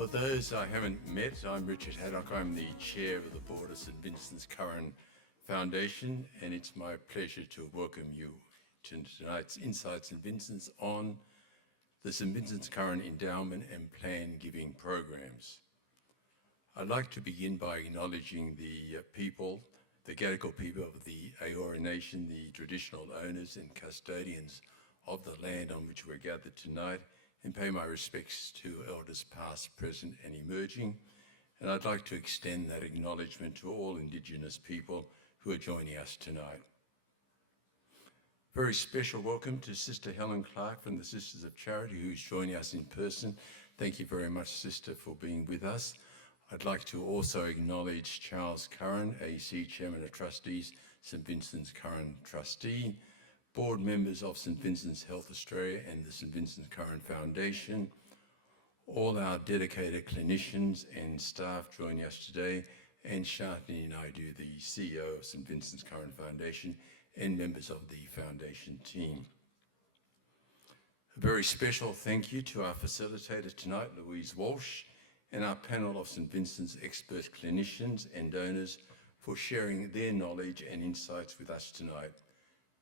For those I haven't met, I'm Richard Haddock. I'm the chair of the board of St Vincent's Curran Foundation, and it's my pleasure to welcome you to tonight's Inside St Vincent's on the St Vincent's Curran Endowment and Plan Giving programs. I'd like to begin by acknowledging the people, the Gadigal people of the Eora Nation, the traditional owners and custodians of the land on which we're gathered tonight, and pay my respects to elders past, present and emerging. And I'd like to extend that acknowledgement to all Indigenous people who are joining us tonight. Very special welcome to Sister Helen Clark from the Sisters of Charity, who's joining us in person. Thank you very much, Sister, for being with us. I'd like to also acknowledge Charles Curran, AC, Chairman of Trustees, St Vincent's Curran Trustee, board members of St Vincent's Health Australia and the St Vincent's Curran Foundation, all our dedicated clinicians and staff joining us today, and Shantini Naidu, the CEO of St Vincent's Curran Foundation, and members of the foundation team. A very special thank you to our facilitator tonight, Louise Walsh, and our panel of St Vincent's expert clinicians and donors for sharing their knowledge and insights with us tonight.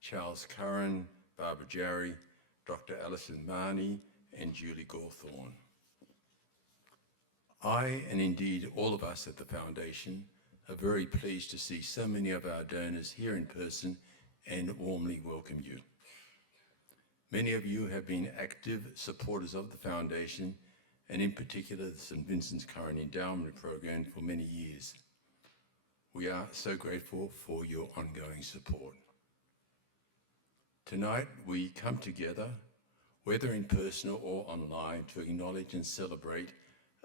Charles Curran, Barbara Jarry, Dr. Alison Mahoney, and Julie Gawthorne. I, and indeed all of us at the Foundation, are very pleased to see so many of our donors here in person and warmly welcome you. Many of you have been active supporters of the Foundation, and in particular the St Vincent's Curran Endowment Program for many years. We are so grateful for your ongoing support. Tonight, we come together, whether in person or online, to acknowledge and celebrate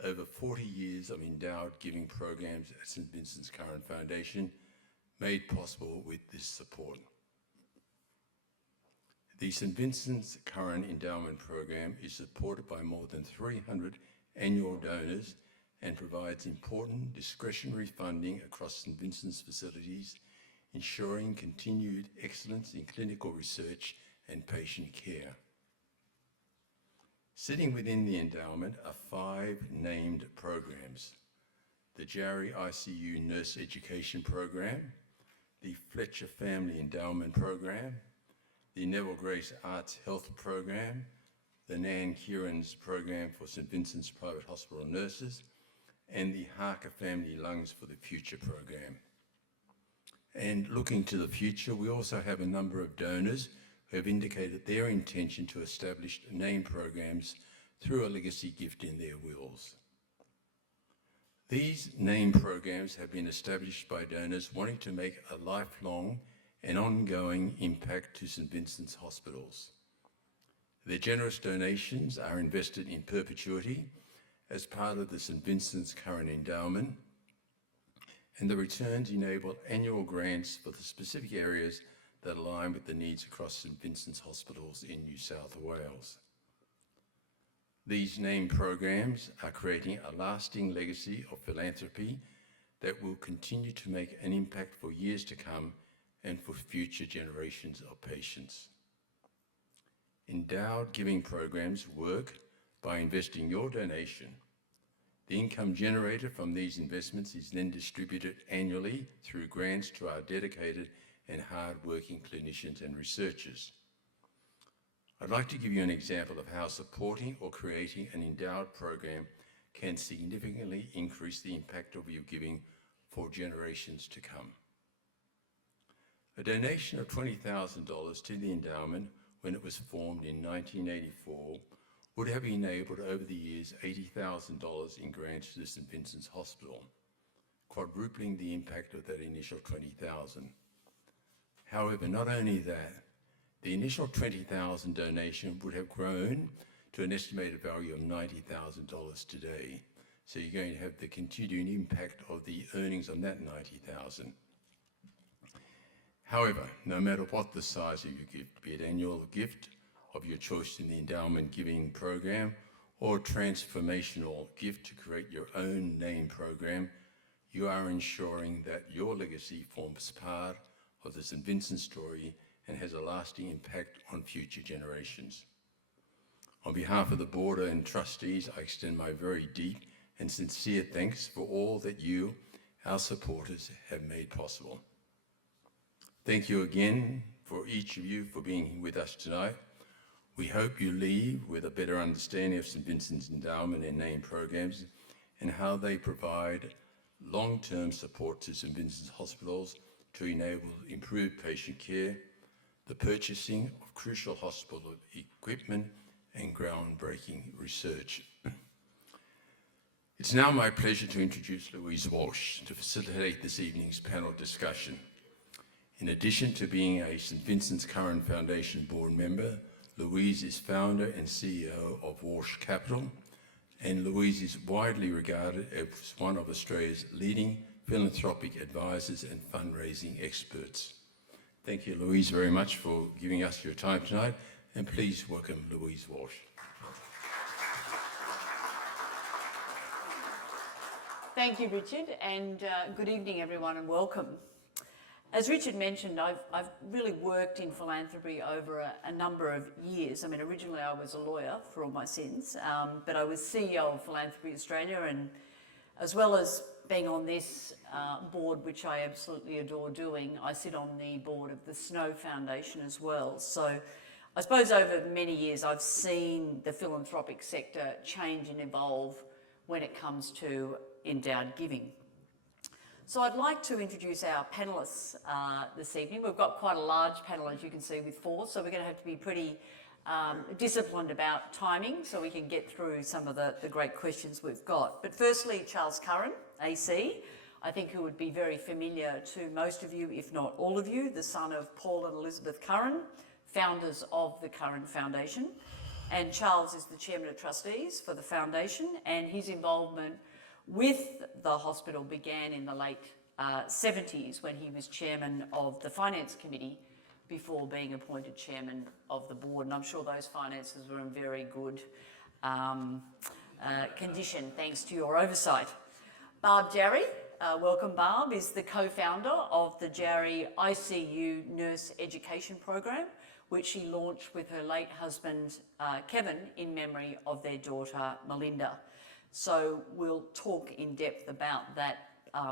over 40 years of endowed giving programs at St Vincent's Curran Foundation, made possible with this support. The St Vincent's Curran Endowment Program is supported by more than 300 annual donors and provides important discretionary funding across St Vincent's facilities, ensuring continued excellence in clinical research and patient care. Sitting within the endowment are 5 named programs: the Jarry ICU Nurse Education Program, the Fletcher Family Endowment Program, the Neville Grace Arts Health Program, the Nan Kieran's Program for St Vincent's Private Hospital Nurses, and the Harker Family Lungs for the Future Program. And looking to the future, we also have a number of donors who have indicated their intention to establish named programs through a legacy gift in their wills. These named programs have been established by donors wanting to make a lifelong and ongoing impact to St Vincent's hospitals. Their generous donations are invested in perpetuity as part of the St Vincent's Curran Endowment, and the returns enable annual grants for the specific areas that align with the needs across St Vincent's hospitals in New South Wales. These named programs are creating a lasting legacy of philanthropy that will continue to make an impact for years to come and for future generations of patients. Endowed giving programs work by investing your donation. The income generated from these investments is then distributed annually through grants to our dedicated and hard-working clinicians and researchers. I'd like to give you an example of how supporting or creating an endowed program can significantly increase the impact of your giving for generations to come. A donation of $20,000 to the endowment when it was formed in 1984 would have enabled over the years $80,000 in grants to the St Vincent's Hospital, quadrupling the impact of that initial $20,000. However, not only that, the initial $20,000 donation would have grown to an estimated value of $90,000 today. So you're going to have the continuing impact of the earnings on that $90,000. However, no matter what the size of your gift, be it annual gift of your choice in the endowment giving program or transformational gift to create your own named program, you are ensuring that your legacy forms part of the St Vincent story and has a lasting impact on future generations. On behalf of the board and trustees, I extend my very deep and sincere thanks for all that you, our supporters, have made possible. Thank you again for each of you for being with us tonight. We hope you leave with a better understanding of St Vincent's Endowment and name programs and how they provide long-term support to St Vincent's hospitals to enable improved patient care, the purchasing of crucial hospital equipment, and groundbreaking research. It's now my pleasure to introduce Louise Walsh to facilitate this evening's panel discussion. In addition to being a St Vincent's Curran Foundation board member, Louise is founder and CEO of Walsh Capital, and Louise is widely regarded as one of Australia's leading philanthropic advisors and fundraising experts. Thank you, Louise, very much for giving us your time tonight, and please welcome Louise Walsh. Thank you, Richard, and good evening, everyone, and welcome. As Richard mentioned, I've really worked in philanthropy over a number of years. I mean, originally I was a lawyer for all my sins, but I was CEO of Philanthropy Australia, and as well as being on this board, which I absolutely adore doing, I sit on the board of the Snow Foundation as well. So I suppose over many years I've seen the philanthropic sector change and evolve when it comes to endowed giving. So I'd like to introduce our panellists this evening. We've got quite a large panel, as you can see, with 4, so we're going to have to be pretty disciplined about timing so we can get through some of the great questions we've got. But firstly, Charles Curran, AC, I think who would be very familiar to most of you, if not all of you, the son of Paul and Elizabeth Curran, founders of the Curran Foundation. And Charles is the chairman of trustees for the foundation, and his involvement with the hospital began in the late 70s when he was chairman of the finance committee before being appointed chairman of the board. And I'm sure those finances were in very good condition thanks to your oversight. Barb Jarry, welcome Barb, is the co-founder of the Jarry ICU Nurse Education Program, which she launched with her late husband Kevin in memory of their daughter Melinda. So we'll talk in depth about that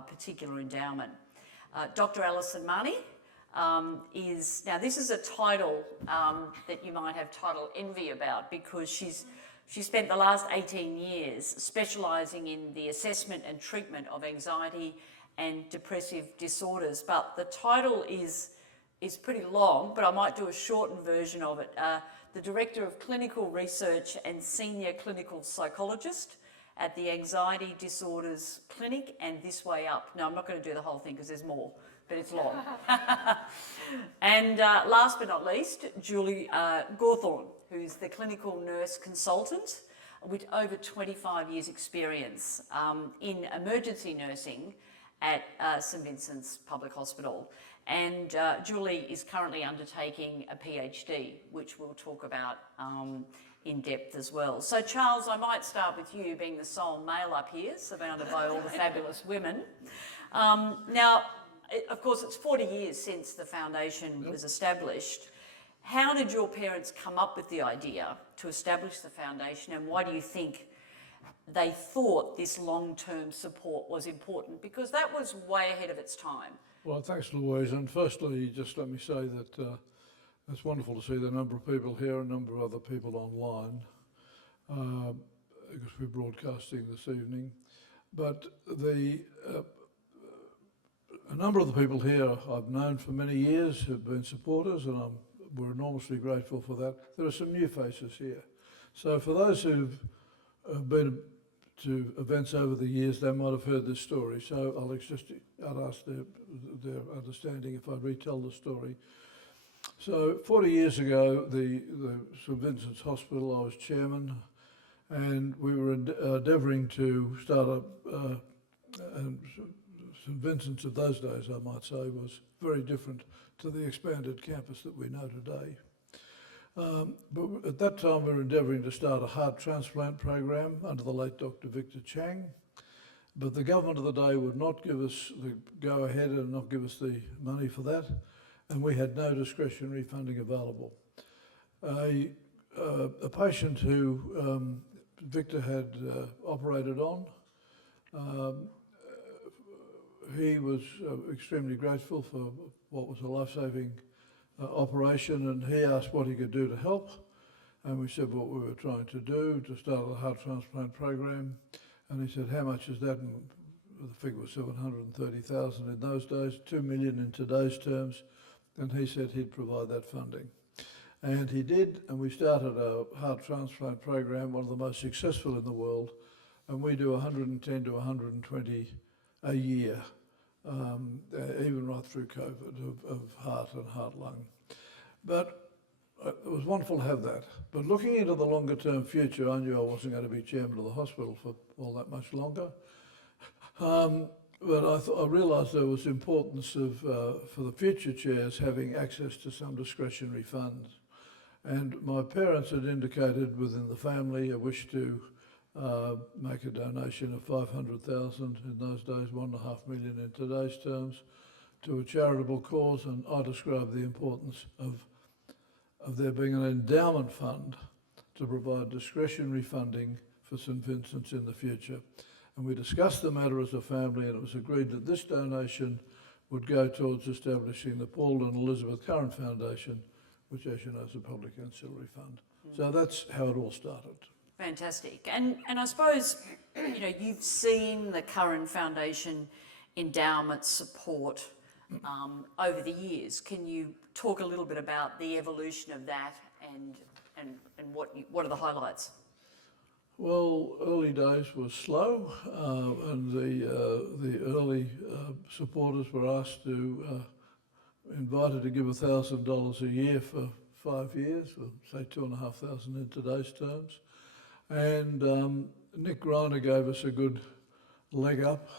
particular endowment. Dr. Alison Mahoney is, now this is a title that you might have title envy about, because she spent the last 18 years specialising in the assessment and treatment of anxiety and depressive disorders. But the title is pretty long, but I might do a shortened version of it. The Director of Clinical Research and Senior Clinical Psychologist at the Anxiety Disorders Clinic and This Way Up. No, I'm not going to do the whole thing because there's more, but it's long. And last but not least, Julie Gawthorne, who's the clinical nurse consultant with over 25 years experience in emergency nursing at St Vincent's Public Hospital. And Julie is currently undertaking a PhD, which we'll talk about in depth as well. So Charles, I might start with you, being the sole male up here, surrounded by all the fabulous women. Now, of course, it's 40 years since the foundation was established. How did your parents come up with the idea to establish the foundation, and why do you think they thought this long-term support was important? Because that was way ahead of its time. Well, thanks, Louise. And firstly, just let me say that it's wonderful to see the number of people here, a number of other people online, because we're broadcasting this evening. But a number of the people here I've known for many years, have been supporters, and we're enormously grateful for that. There are some new faces here. So for those who've been to events over the years, they might have heard this story. So I'll ask their understanding if I retell the story. So 40 years ago, the St Vincent's Hospital, I was chairman, and we were endeavouring to start up, St Vincent's of those days, I might say, was very different to the expanded campus that we know today. But at that time we were endeavouring to start a heart transplant program under the late Dr. Victor Chang, but the government of the day would not give us the go-ahead and not give us the money for that, and we had no discretionary funding available. A patient who Victor had operated on He was extremely grateful for what was a life-saving operation, and he asked what he could do to help. And we said what we were trying to do to start a heart transplant program. And he said, how much is that? And the figure was 730,000 in those days, 2 million in today's terms. And he said he'd provide that funding. And he did, and we started a heart transplant program, one of the most successful in the world. And we do 110 to 120 a year, even right through COVID, of heart and heart-lung. But it was wonderful to have that. But looking into the longer term future, I knew I wasn't going to be chairman of the hospital for all that much longer. But I realised there was importance of, for the future chairs, having access to some discretionary funds. And my parents had indicated within the family a wish to make a donation of 500,000 in those days, 1.5 million in today's terms, to a charitable cause. And I described the importance of there being an endowment fund to provide discretionary funding for St Vincent's in the future. And we discussed the matter as a family, and it was agreed that this donation would go towards establishing the Paul and Elizabeth Curran Foundation, which, as you know, is a public ancillary fund. So that's how it all started. Fantastic. And I suppose, you know, you've seen the Curran Foundation endowment support over the years. Can you talk a little bit about the evolution of that and what are the highlights? Well, early days was slow, and the early supporters were asked to invited to give $1,000 a year for 5 years, or say 2,500 in today's terms. And Nick Greiner gave us a good leg up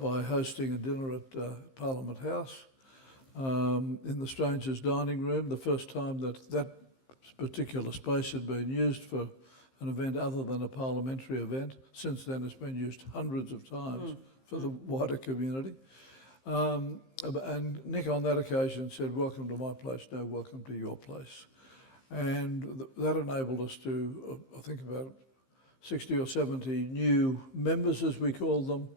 by hosting a dinner at Parliament House in the Strangers' Dining Room, the first time that particular space had been used for an event other than a parliamentary event. Since then it's been used hundreds of times for the wider community. And Nick on that occasion said, welcome to my place, no welcome to your place. And that enabled us to, I think about 60 or 70 new members, as we called them,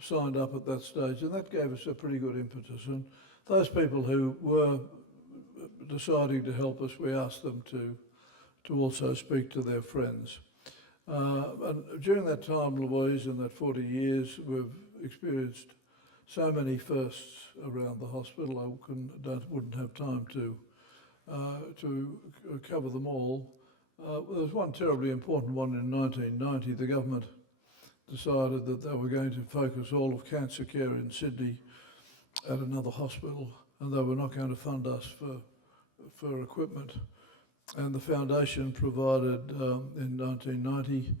signed up at that stage, and that gave us a pretty good impetus. And those people who were deciding to help us, we asked them to also speak to their friends. And during that time, Louise, in that 40 years, we've experienced so many firsts around the hospital. I wouldn't have time to cover them all. There was one terribly important one in 1990. The government decided that they were going to focus all of cancer care in Sydney at another hospital, and they were not going to fund us for equipment. And the foundation provided in 1990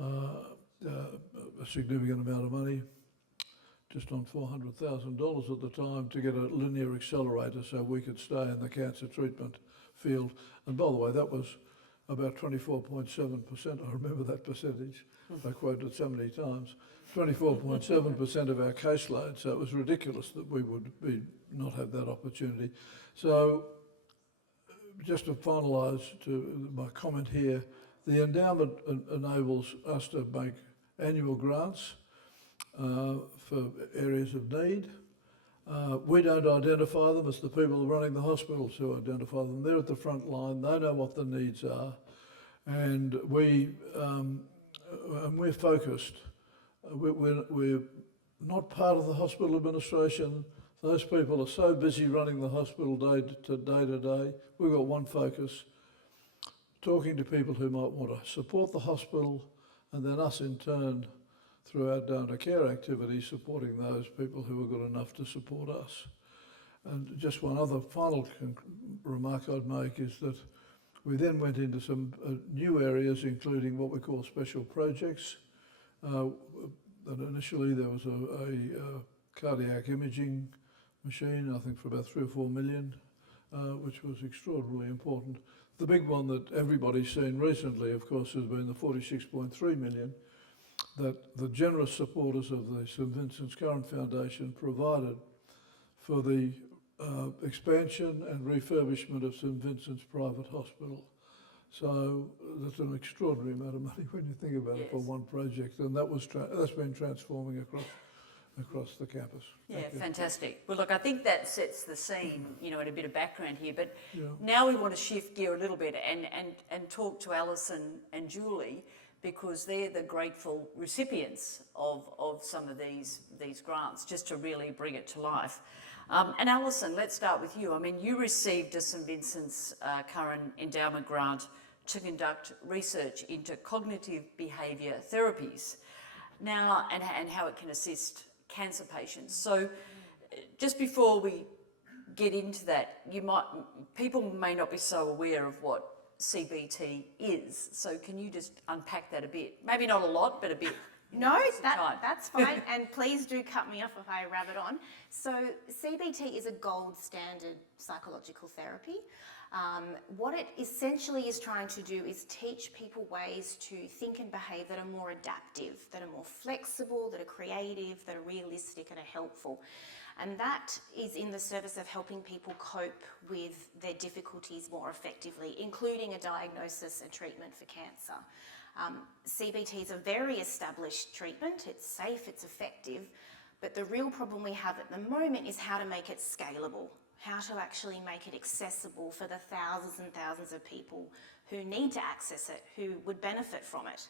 a significant amount of money, just on $400,000 at the time, to get a linear accelerator so we could stay in the cancer treatment field. And by the way, that was about 24.7%. I remember that percentage. I quoted so many times. 24.7% of our caseload. So it was ridiculous that we would not have that opportunity. So just to finalise my comment here, the endowment enables us to make annual grants for areas of need. We don't identify them, it's the people running the hospitals who identify them. They're at the front line, they know what the needs are, and we're focused. We're not part of the hospital administration. Those people are so busy running the hospital day to day. We've got one focus, talking to people who might want to support the hospital, and then us in turn, through our donor care activities, supporting those people who are good enough to support us. And just one other final remark I'd make is that we then went into some new areas, including what we call special projects. And initially there was a cardiac imaging machine, I think for about 3 or 4 million, which was extraordinarily important. The big one that everybody's seen recently, of course, has been the 46.3 million that the generous supporters of the St Vincent's Curran Foundation provided for the expansion and refurbishment of St Vincent's private hospital. So that's an extraordinary amount of money when you think about it for one project, and that's been transforming across the campus. Yeah, Thank you. fantastic. Well, look, I think that sets the scene, you know, and a bit of background here. But Yeah. now we want to shift gear a little bit and talk to Alison and Julie, because they're the grateful recipients of some of these grants, just to really bring it to life. And Alison, let's start with you. I mean, you received a St Vincent's Curran Endowment grant to conduct research into cognitive behaviour therapies now, and how it can assist cancer patients. So just before we get into that, people may not be so aware of what CBT is. So can you just unpack that a bit? Maybe not a lot, but a bit. No, that's fine. And please do cut me off if I rabbit on. So CBT is a gold standard psychological therapy. What it essentially is trying to do is teach people ways to think and behave that are more adaptive, that are more flexible, that are creative, that are realistic and are helpful. And that is in the service of helping people cope with their difficulties more effectively, including a diagnosis and treatment for cancer. CBT is a very established treatment. It's safe, it's effective, but the real problem we have at the moment is how to make it scalable, how to actually make it accessible for the thousands and thousands of people who need to access it, who would benefit from it.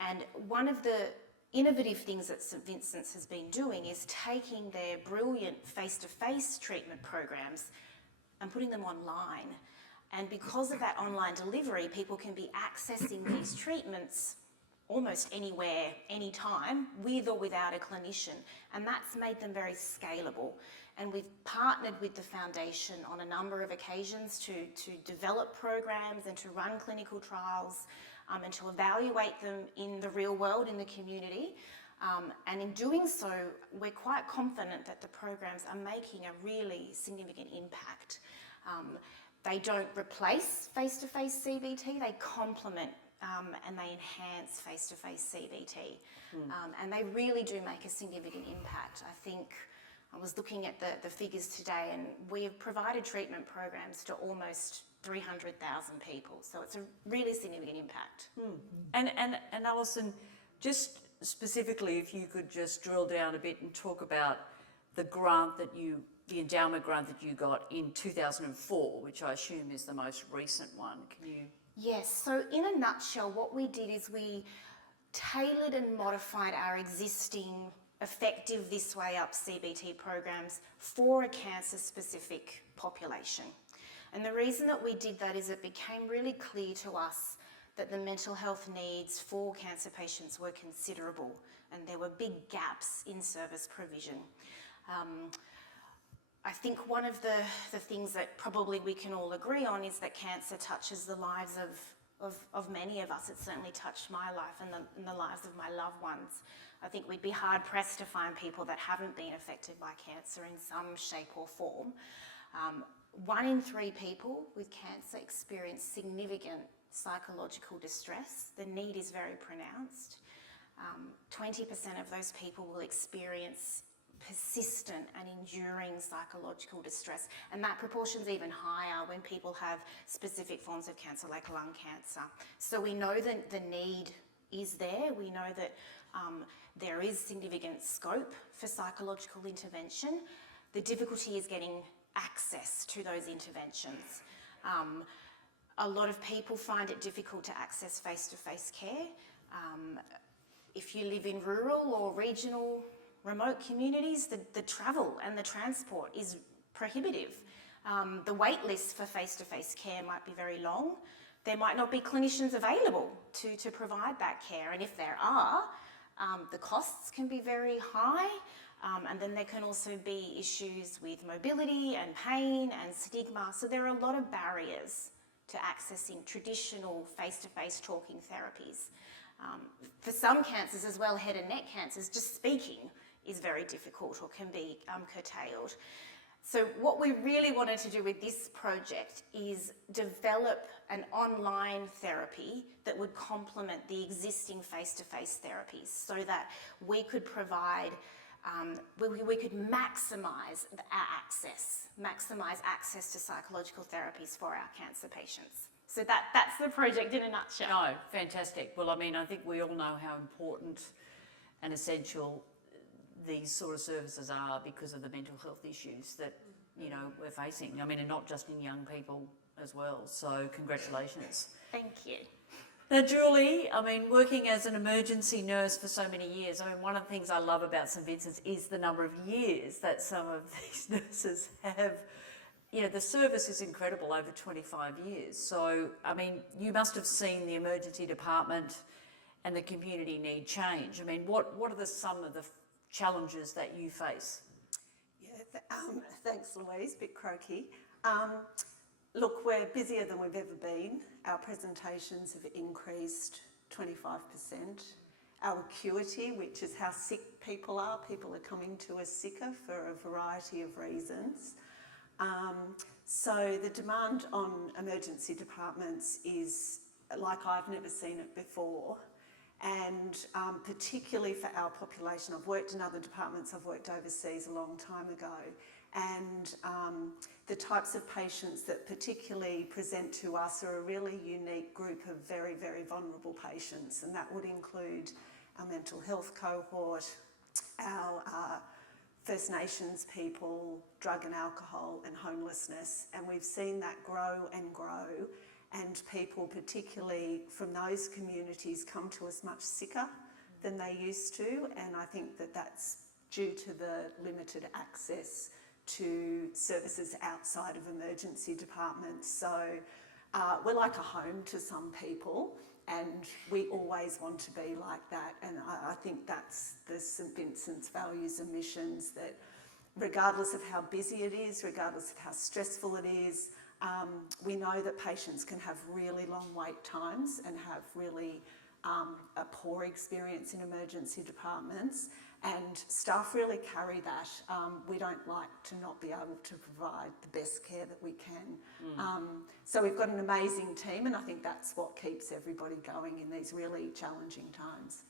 And one of the innovative things that St Vincent's has been doing is taking their brilliant face-to-face treatment programs and putting them online. And because of that online delivery, people can be accessing these treatments almost anywhere, anytime, with or without a clinician. And that's made them very scalable. And we've partnered with the foundation on a number of occasions to develop programs and to run clinical trials and to evaluate them in the real world, in the community. And in doing so, we're quite confident that the programs are making a really significant impact. They don't replace face-to-face CBT, they complement and they enhance face-to-face CBT. And they really do make a significant impact. I think I was looking at the figures today, and we have provided treatment programs to almost 300,000 people. So it's a really significant impact. And Alison, just specifically, if you could just drill down a bit and talk about the endowment grant that you got in 2004, which I assume is the most recent one. Can you? Yes, so in a nutshell, what we did is we tailored and modified our existing effective This Way Up CBT programs for a cancer-specific population. And the reason that we did that is it became really clear to us that the mental health needs for cancer patients were considerable, and there were big gaps in service provision. I think one of the things that probably we can all agree on is that cancer touches the lives of many of us. It certainly touched my life and the lives of my loved ones. I think we'd be hard pressed to find people that haven't been affected by cancer in some shape or form. 1 in 3 people with cancer experience significant psychological distress. The need is very pronounced. 20% of those people will experience persistent and enduring psychological distress, and that proportion's even higher when people have specific forms of cancer like lung cancer. So we know that the need is there. We know that there is significant scope for psychological intervention. The difficulty is getting access to those interventions. A lot of people find it difficult to access face-to-face care. If you live in rural or regional remote communities, the travel and the transport is prohibitive. The wait list for face-to-face care might be very long. There might not be clinicians available to provide that care, and if there are, the costs can be very high, and then there can also be issues with mobility and pain and stigma. So there are a lot of barriers to accessing traditional face-to-face talking therapies. For some cancers as well, head and neck cancers, just speaking is very difficult or can be curtailed. So what we really wanted to do with this project is develop an online therapy that would complement the existing face-to-face therapies so that we could provide, we could maximise access to psychological therapies for our cancer patients. So that's the project in a nutshell. No, fantastic. Well, I mean, I think we all know how important and essential these sort of services are because of the mental health issues that, you know, we're facing. I mean, and not just in young people as well. So congratulations. Thank you. Now, Julie, I mean, working as an emergency nurse for so many years, I mean, one of the things I love about St Vincent's is the number of years that some of these nurses have. You know, the service is incredible, over 25 years. So, I mean, you must have seen the emergency department and the community need change. I mean, what are some of the challenges that you face? Yeah, thanks Louise, bit croaky. Look, we're busier than we've ever been. Our presentations have increased 25%. Our acuity, which is how sick people are coming to us sicker for a variety of reasons. So the demand on emergency departments is like I've never seen it before, and particularly for our population. I've worked in other departments, I've worked overseas a long time ago, and the types of patients that particularly present to us are a really unique group of very, very vulnerable patients, and that would include our mental health cohort, our First Nations people, drug and alcohol and homelessness, and we've seen that grow and grow, and people particularly from those communities come to us much sicker than they used to, and I think that that's due to the limited access to services outside of emergency departments. So we're like a home to some people, and we always want to be like that, and I think that's the St Vincent's values and missions, that regardless of how busy it is, regardless of how stressful it is, we know that patients can have really long wait times and have really a poor experience in emergency departments, and staff really carry that. We don't like to not be able to provide the best care that we can. So we've got an amazing team, and I think that's what keeps everybody going in these really challenging times.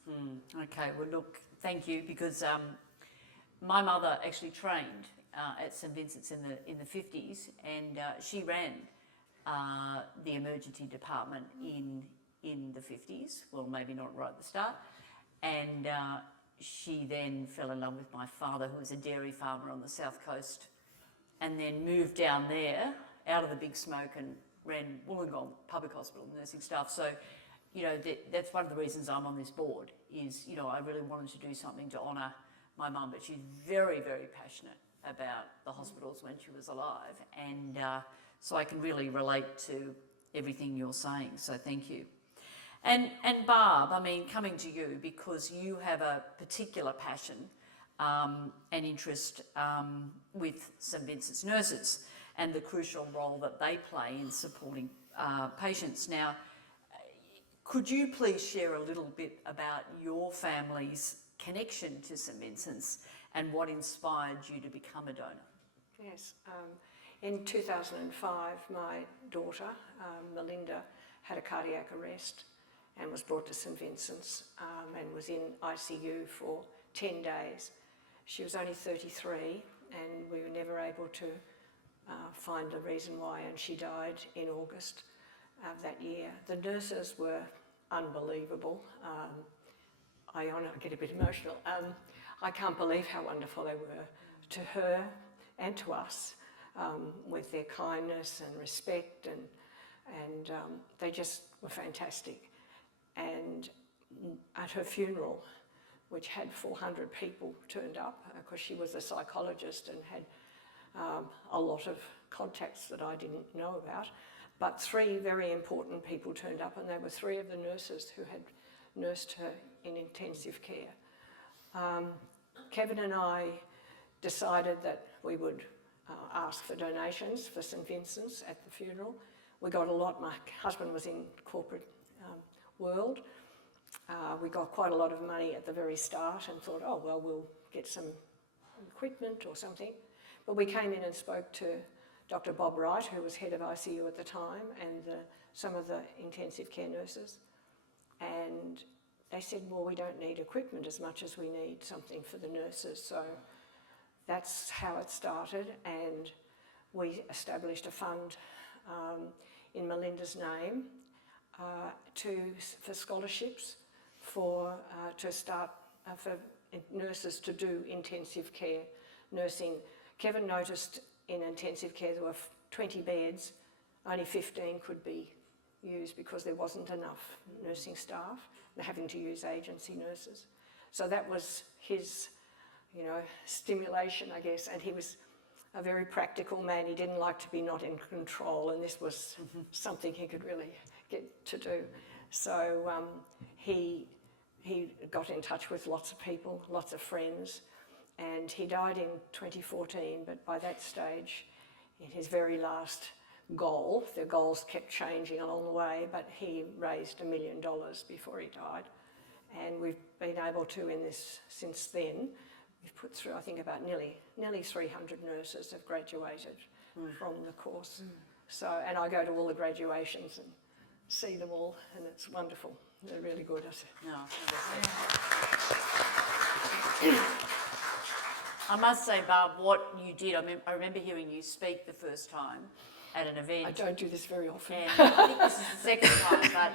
Okay, well look, thank you, because my mother actually trained at St Vincent's in the 50s, and she ran the emergency department in the 50s, well maybe not right at the start, and she then fell in love with my father, who was a dairy farmer on the south coast, and then moved down there out of the big smoke and ran Wollongong Public Hospital nursing staff. So, you know, that's one of the reasons I'm on this board, is, you know, I really wanted to do something to honour my mum, but she's very, very passionate about the hospitals when she was alive, and so I can really relate to everything you're saying, so thank you. And Barb, I mean, coming to you, because you have a particular passion and interest with St Vincent's nurses and the crucial role that they play in supporting patients. Now, could you please share a little bit about your family's connection to St Vincent's and what inspired you to become a donor? Yes. In 2005, my daughter, Melinda, had a cardiac arrest and was brought to St Vincent's and was in ICU for 10 days. She was only 33, and we were never able to find the reason why, and she died in August of that year. The nurses were unbelievable. I get a bit emotional. I can't believe how wonderful they were to her and to us, with their kindness and respect, and they just were fantastic. And at her funeral, which had 400 people turned up, because she was a psychologist and had a lot of contacts that I didn't know about, but 3 very important people turned up, and they were 3 of the nurses who had nursed her in intensive care. Kevin and I decided that we would ask for donations for St Vincent's at the funeral. We got a lot. My husband was in corporate world. We got quite a lot of money at the very start and thought, oh, well, we'll get some equipment or something. But we came in and spoke to Dr. Bob Wright, who was head of ICU at the time, and some of the intensive care nurses. And they said, well, we don't need equipment as much as we need something for the nurses. So that's how it started, and we established a fund in Melinda's name for scholarships for nurses to do intensive care nursing. Kevin noticed in intensive care there were 20 beds, only 15 could be used because there wasn't enough nursing staff. They're having to use agency nurses. So that was his, stimulation, I guess, and he was a very practical man. He didn't like to be not in control, and this was something he could really get to do. So he got in touch with lots of people, lots of friends, and he died in 2014, but by that stage, in his very last goal, the goals kept changing along the way, but he raised $1 million before he died. And we've been able to, since then, we've put through, I think, about nearly 300 nurses have graduated from the course. So, and I go to all the graduations and see them all, and it's wonderful. They're really good. I must say, Barb, what you did, I remember hearing you speak the first time at an event. I don't do this very often. And I think this is the second time, but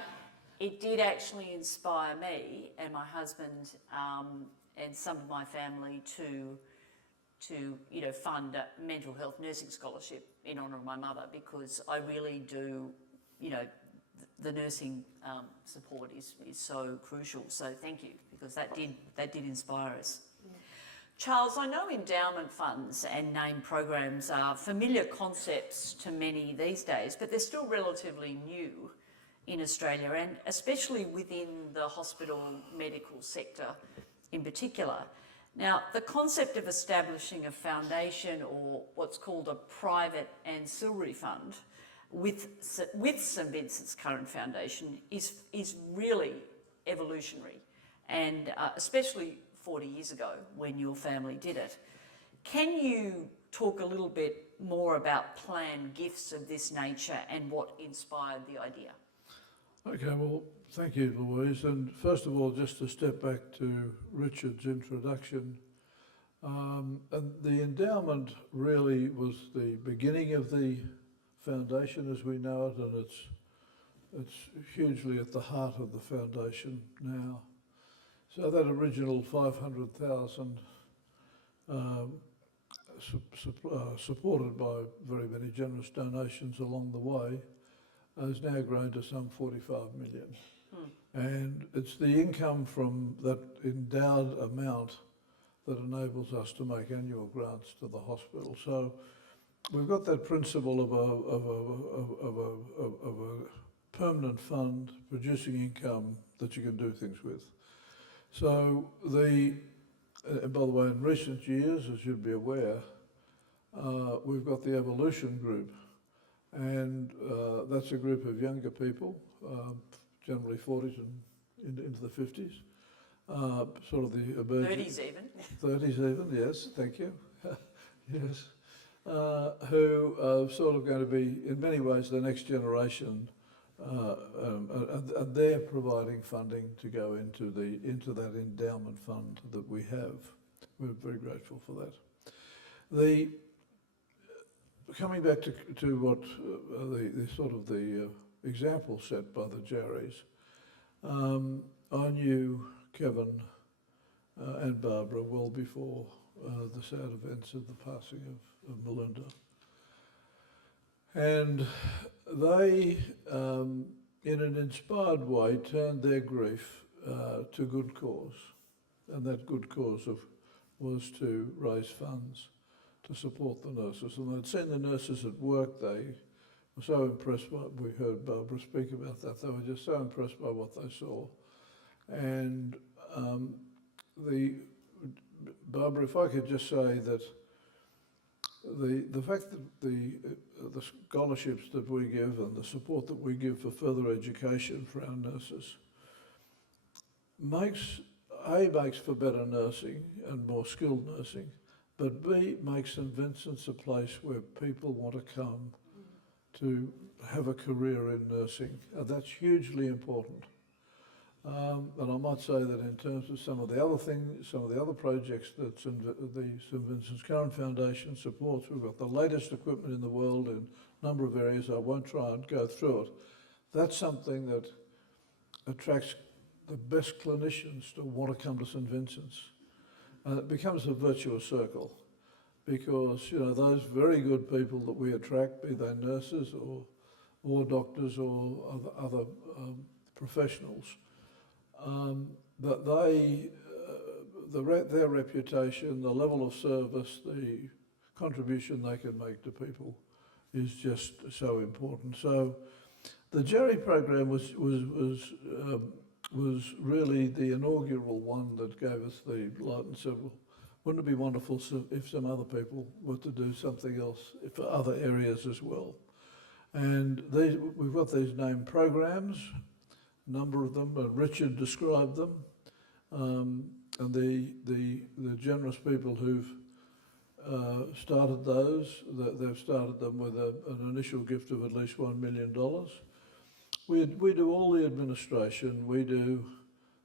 it did actually inspire me and my husband and some of my family to fund a mental health nursing scholarship in honour of my mother, because I really do, the nursing support is so crucial. So thank you, because that did inspire us. Charles, I know endowment funds and named programs are familiar concepts to many these days, but they're still relatively new in Australia, and especially within the hospital medical sector in particular. Now, the concept of establishing a foundation, or what's called a private ancillary fund, with St Vincent's current foundation is really evolutionary, and especially 40 years ago when your family did it. Can you talk a little bit more about planned gifts of this nature and what inspired the idea? Okay, well, thank you, Louise. And first of all, just to step back to Richard's introduction, and the endowment really was the beginning of the foundation as we know it, and it's hugely at the heart of the foundation now. So that original 500,000 supported by very, very generous donations along the way, has now grown to some 45 million. And it's the income from that endowed amount that enables us to make annual grants to the hospital. So we've got that principle of a permanent fund producing income that you can do things with. So and by the way, in recent years, as you'd be aware, we've got the Evolution Group, and that's a group of younger people, generally 40s and into the 50s, sort of the emerging... 30s even. 30s even, yes, thank you. Yes. Who are sort of going to be, in many ways, the next generation, and they're providing funding to go into that endowment fund that we have. We're very grateful for that. Coming back to what the sort of the example set by the Jarrys, I knew Kevin and Barbara well before the sad events of the passing of Melinda. And they, in an inspired way, turned their grief to good cause. And that good cause was to raise funds to support the nurses. And they'd seen the nurses at work. They were so impressed by, we heard Barbara speak about that, they were just so impressed by what they saw. And Barbara, if I could just say that the fact that the scholarships that we give and the support that we give for further education for our nurses makes for better nursing and more skilled nursing, but B, makes St Vincent's a place where people want to come to have a career in nursing. And that's hugely important. And I might say that in terms of some of the other things, some of the other projects that the St Vincent's Curran Foundation supports, we've got the latest equipment in the world in number of areas. I won't try and go through it. That's something that attracts the best clinicians to want to come to St Vincent's. And it becomes a virtuous circle because, you know, those very good people that we attract, be they nurses or doctors or other professionals, that their reputation, the level of service, the contribution they can make to people is just so important. So the Jarry program was really the inaugural one that gave us the light and said, well, wouldn't it be wonderful if some other people were to do something else for other areas as well? And we've got these named programs, a number of them, Richard described them, and the generous people who've started those, they've started them with an initial gift of at least $1 million. We do all the administration, we do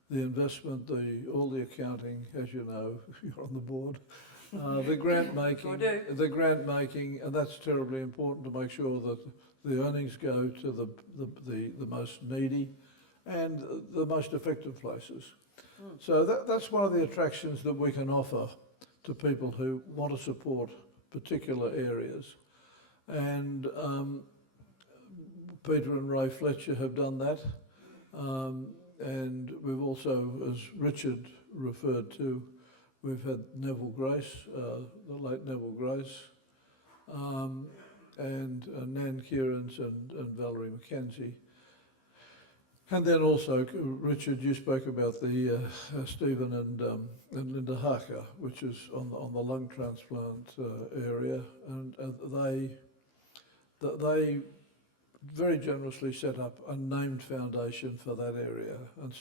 the investment, all the accounting, as you know, you're on the board, the grant making, and that's terribly important to make sure that the earnings go to the most needy and the most effective places. So that's one of the attractions that we can offer to people who want to support particular areas. And Peter and Ray Fletcher have done that. And we've also, as Richard referred to, we've had Neville Grace, the late Neville Grace, and Nan Kierans and Valerie McKenzie. And then also, Richard, you spoke about the Stephen and Linda Harker, which is on the lung transplant area, and they very generously set up a named foundation for that area. And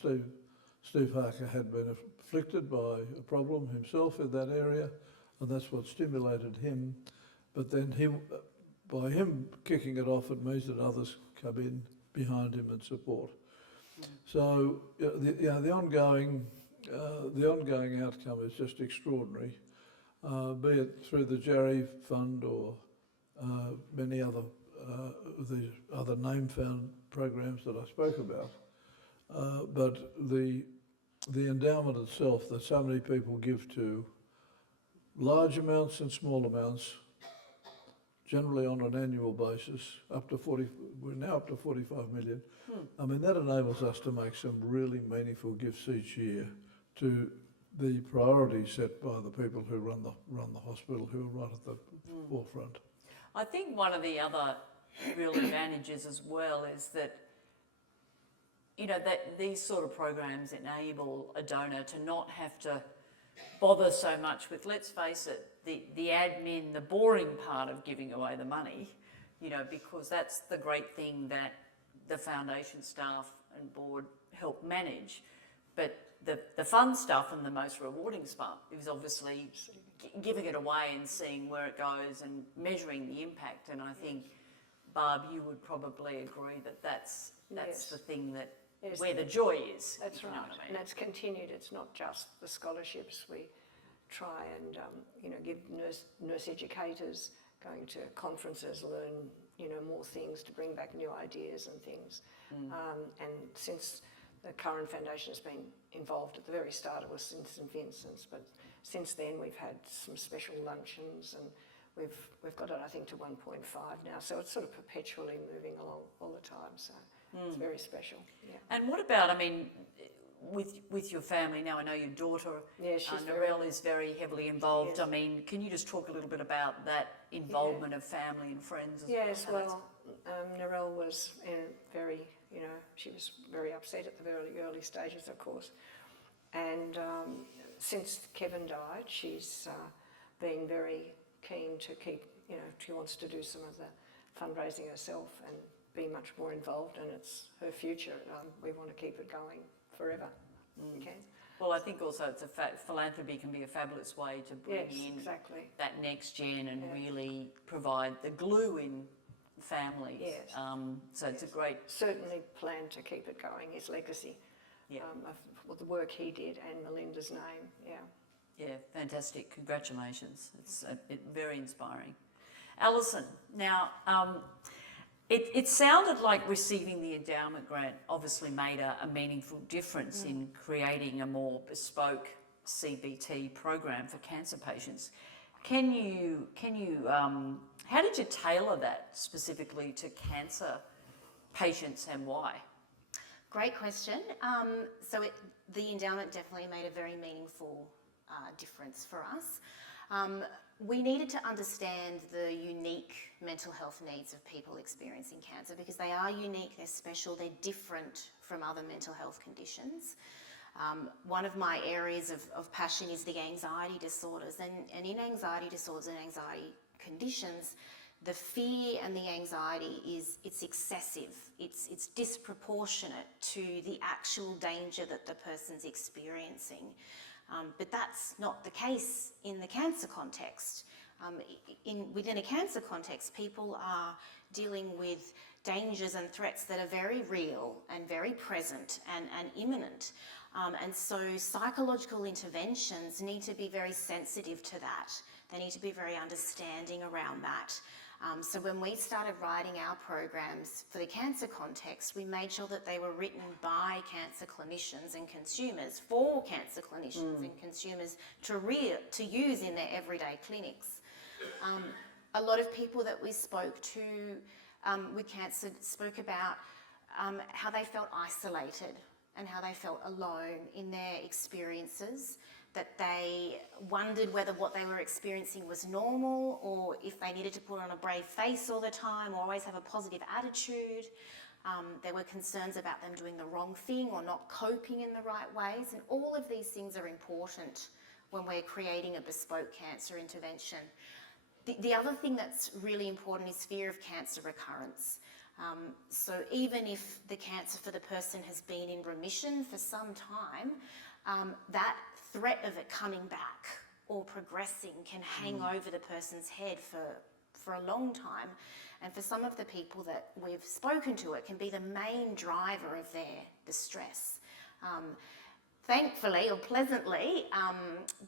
Steve Harker had been afflicted by a problem himself in that area, and that's what stimulated him. But then by him kicking it off, it means that others come in behind him and support. So the ongoing outcome is just extraordinary, be it through the Jarry Fund or many other the other name-found programs that I spoke about. But the endowment itself, that so many people give to large amounts and small amounts, generally on an annual basis, we're now up to 45 million. I mean, that enables us to make some really meaningful gifts each year to the priorities set by the people who run the hospital, who are right at the forefront. I think one of the other real advantages as well is that, you know, that these sort of programs enable a donor to not have to bother so much with, let's face it, the admin, the boring part of giving away the money, you know, because that's the great thing that the foundation staff and board help manage. But the fun stuff and the most rewarding stuff is obviously giving it away and seeing where it goes and measuring the impact. And I think, Barb, you would probably agree that that's the thing that where the joy is. That's right, You know what I mean? and it's continued. It's not just the scholarships. We try and give nurse educators going to conferences, learn more things to bring back new ideas and things. And since the Curran Foundation has been involved at the very start, it was in St Vincent's, but since then we've had some special luncheons, and we've got it, I think, to 1.5 now. So it's sort of perpetually moving along all the time. So it's very special. Yeah. And what about, I mean, with your family now? I know your daughter, Narelle, is very heavily involved. I mean, can you just talk a little bit about that involvement of family and friends? Yes, well, Narelle was very, she was very upset at the very early stages, of course. And since Kevin died, she's been very keen to keep, she wants to do some of the fundraising herself and be much more involved, and it's her future. We want to keep it going forever. Okay. Well, I think also it's philanthropy can be a fabulous way to bring in that next gen and really provide the glue in families. Yes. So it's a great... Certainly plan to keep it going, his legacy, of the work he did and Melinda's name, Yeah, fantastic. Congratulations. It's very inspiring. Alison, now, it sounded like receiving the endowment grant obviously made a meaningful difference in creating a more bespoke CBT program for cancer patients. Can you how did you tailor that specifically to cancer patients and why? Great question. The endowment definitely made a very meaningful difference for us. We needed to understand the unique mental health needs of people experiencing cancer because they are unique, they're special, they're different from other mental health conditions. One of my areas of passion is the anxiety disorders, and in anxiety disorders and anxiety conditions, the fear and the anxiety it's excessive, it's disproportionate to the actual danger that the person's experiencing. But that's not the case in the cancer context. Within a cancer context, people are dealing with dangers and threats that are very real and very present and imminent. And so psychological interventions need to be very sensitive to that. They need to be very understanding around that. So when we started writing our programs for the cancer context, we made sure that they were written by cancer clinicians and consumers for cancer clinicians and consumers to use in their everyday clinics. A lot of people that we spoke to with cancer spoke about how they felt isolated and how they felt alone in their experiences, that they wondered whether what they were experiencing was normal or if they needed to put on a brave face all the time or always have a positive attitude. There were concerns about them doing the wrong thing or not coping in the right ways, and all of these things are important when we're creating a bespoke cancer intervention. The other thing that's really important is fear of cancer recurrence. So even if the cancer for the person has been in remission for some time, that threat of it coming back or progressing can hang over the person's head for a long time. And for some of the people that we've spoken to, it can be the main driver of their distress. Thankfully or pleasantly,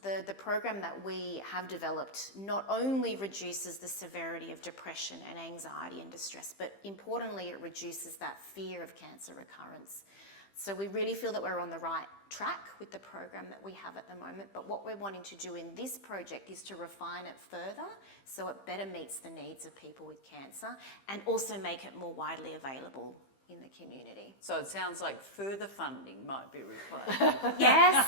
the program that we have developed not only reduces the severity of depression and anxiety and distress, but importantly, it reduces that fear of cancer recurrence. So we really feel that we're on the right track with the program that we have at the moment, but what we're wanting to do in this project is to refine it further so it better meets the needs of people with cancer and also make it more widely available in the community. So it sounds like further funding might be required. Yes.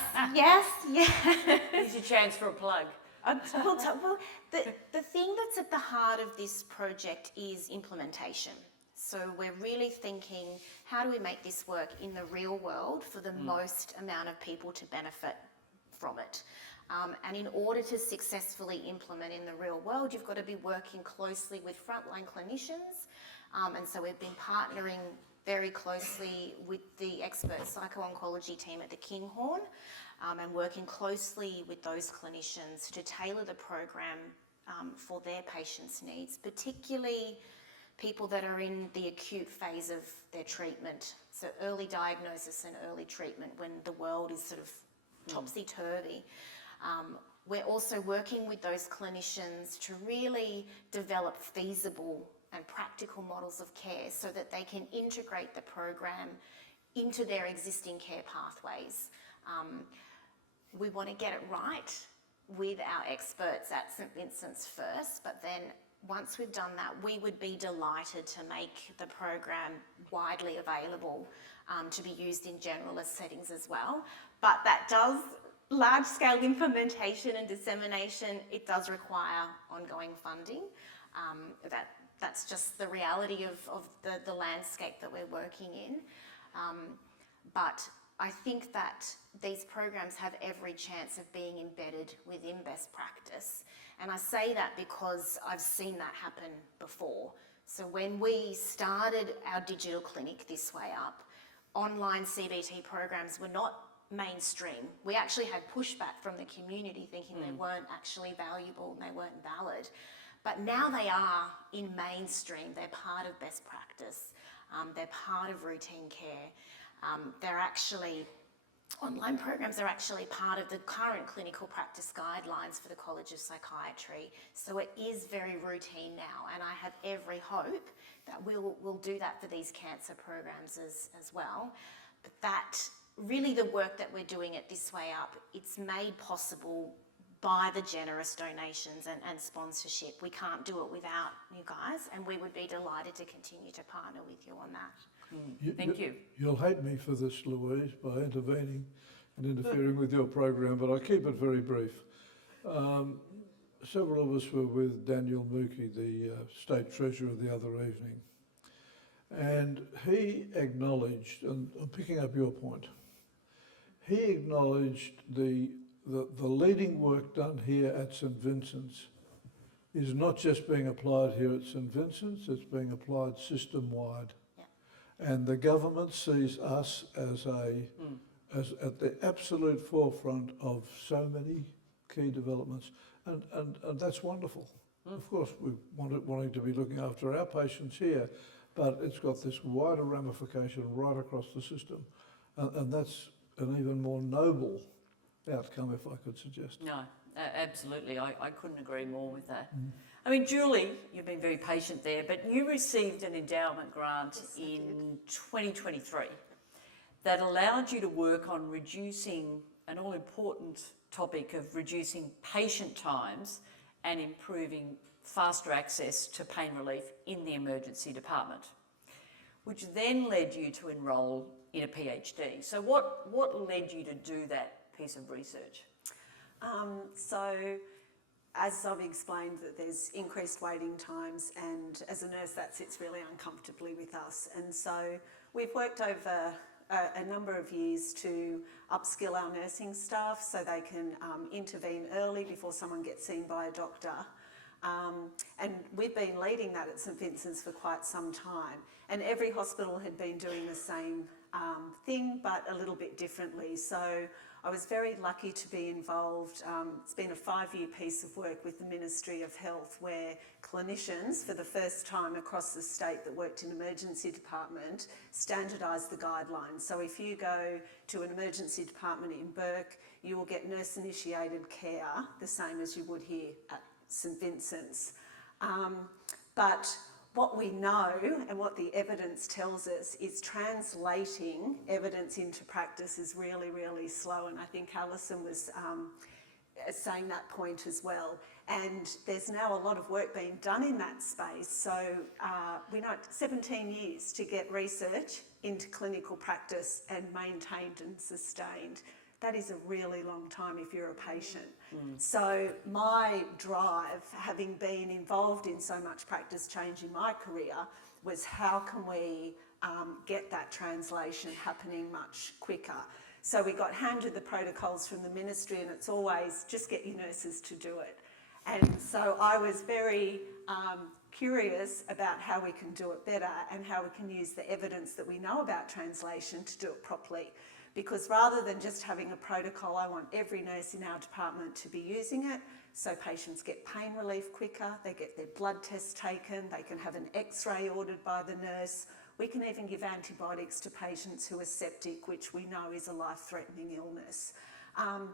Here's your chance for a plug. The thing that's at the heart of this project is implementation. So we're really thinking, how do we make this work in the real world for the most amount of people to benefit from it? And in order to successfully implement in the real world, you've got to be working closely with frontline clinicians. And so we've been partnering very closely with the expert psycho-oncology team at the Kinghorn and working closely with those clinicians to tailor the program for their patients' needs, particularly people that are in the acute phase of their treatment. So early diagnosis and early treatment when the world is sort of topsy-turvy. We're also working with those clinicians to really develop feasible and practical models of care so that they can integrate the program into their existing care pathways. We want to get it right with our experts at St Vincent's first, but then once we've done that, we would be delighted to make the program widely available to be used in generalist settings as well. But that does, large-scale implementation and dissemination, it does require ongoing funding. That's just the reality of the landscape that we're working in. But I think that these programs have every chance of being embedded within best practice. And I say that because I've seen that happen before. So when we started our digital clinic This Way Up, online CBT programs were not mainstream. We actually had pushback from the community thinking they weren't actually valuable and they weren't valid. But now they are in mainstream. They're part of best practice. They're part of routine care. They're actually online programs are actually part of the current clinical practice guidelines for the College of Psychiatry. So it is very routine now, and I have every hope that we'll do that for these cancer programs as well. But that really, the work that we're doing at This Way Up, it's made possible by the generous donations and sponsorship. We can't do it without you guys, and we would be delighted to continue to partner with you on that. Thank you. You'll hate me for this, Louise, by intervening and interfering with your program, but I'll keep it very brief. Several of us were with Daniel Mookie, the State Treasurer, the other evening, and he acknowledged, and I'm picking up your point, he acknowledged the leading work done here at St Vincent's is not just being applied here at St Vincent's, it's being applied system-wide. Yeah. And the government sees us as at the absolute forefront of so many key developments, and that's wonderful. Of course, we wanting to be looking after our patients here, but it's got this wider ramification right across the system, and that's an even more noble outcome, if I could suggest. No, absolutely. I couldn't agree more with that. I mean, Julie, you've been very patient there, but you received an endowment grant in 2023 that allowed you to work on reducing an all-important topic of reducing patient times and improving faster access to pain relief in the emergency department, which then led you to enrol in a PhD. So what led you to do that piece of research? So, as I've explained, that there's increased waiting times, and as a nurse that sits really uncomfortably with us. And so we've worked over a number of years to upskill our nursing staff so they can intervene early before someone gets seen by a doctor. And we've been leading that at St Vincent's for quite some time, and every hospital had been doing the same thing but a little bit differently. So I was very lucky to be involved. It's been a 5-year piece of work with the Ministry of Health, where clinicians, for the first time across the state that worked in emergency department, standardised the guidelines. So if you go to an emergency department in Burke, you will get nurse-initiated care, the same as you would here at St Vincent's. But what we know and what the evidence tells us is translating evidence into practice is really, really slow. And I think Alison was saying that point as well. And there's now a lot of work being done in that space. So we know 17 years to get research into clinical practice and maintained and sustained. That is a really long time if you're a patient. So my drive, having been involved in so much practice change in my career, was how can we get that translation happening much quicker. So we got handed the protocols from the ministry, and it's always just get your nurses to do it. And so I was very curious about how we can do it better and how we can use the evidence that we know about translation to do it properly. Because rather than just having a protocol, I want every nurse in our department to be using it, so patients get pain relief quicker, they get their blood tests taken, they can have an X-ray ordered by the nurse. We can even give antibiotics to patients who are septic, which we know is a life-threatening illness.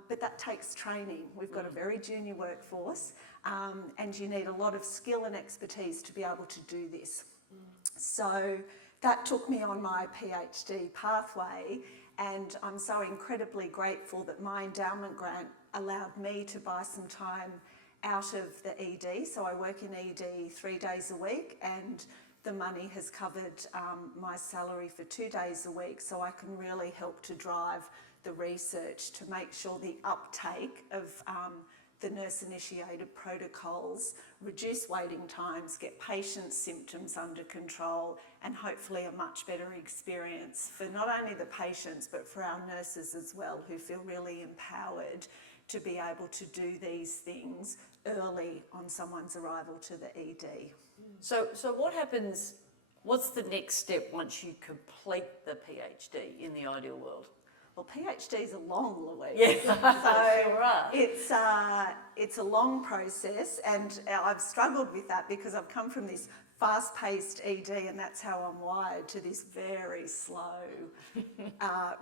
But that takes training. We've got a very junior workforce, and you need a lot of skill and expertise to be able to do this. So that took me on my PhD pathway. And I'm so incredibly grateful that my endowment grant allowed me to buy some time out of the ED. So I work in ED 3 days a week, and the money has covered my salary for 2 days a week. So I can really help to drive the research to make sure the uptake of the nurse-initiated protocols reduce waiting times, get patients' symptoms under control, and hopefully a much better experience for not only the patients but for our nurses as well, who feel really empowered to be able to do these things early on someone's arrival to the ED. So what happens, what's the next step once you complete the PhD in the ideal world? Well, PhDs are long, Louise. Yes, so right. it's a long process, and I've struggled with that because I've come from this fast-paced ED, and that's how I'm wired, to this very slow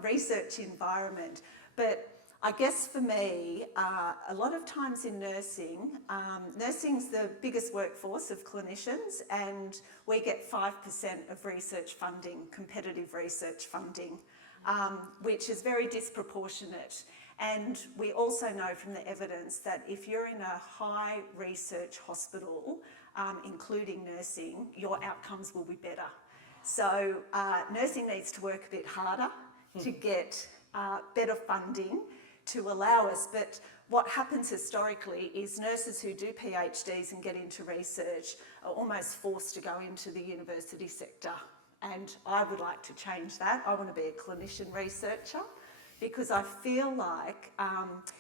research environment. But I guess for me, a lot of times in nursing, nursing's the biggest workforce of clinicians, and we get 5% of research funding, competitive research funding, which is very disproportionate. And we also know from the evidence that if you're in a high research hospital, including nursing, your outcomes will be better. So nursing needs to work a bit harder to get better funding to allow us. But what happens historically is nurses who do PhDs and get into research are almost forced to go into the university sector. And I would like to change that. I want to be a clinician researcher, because I feel like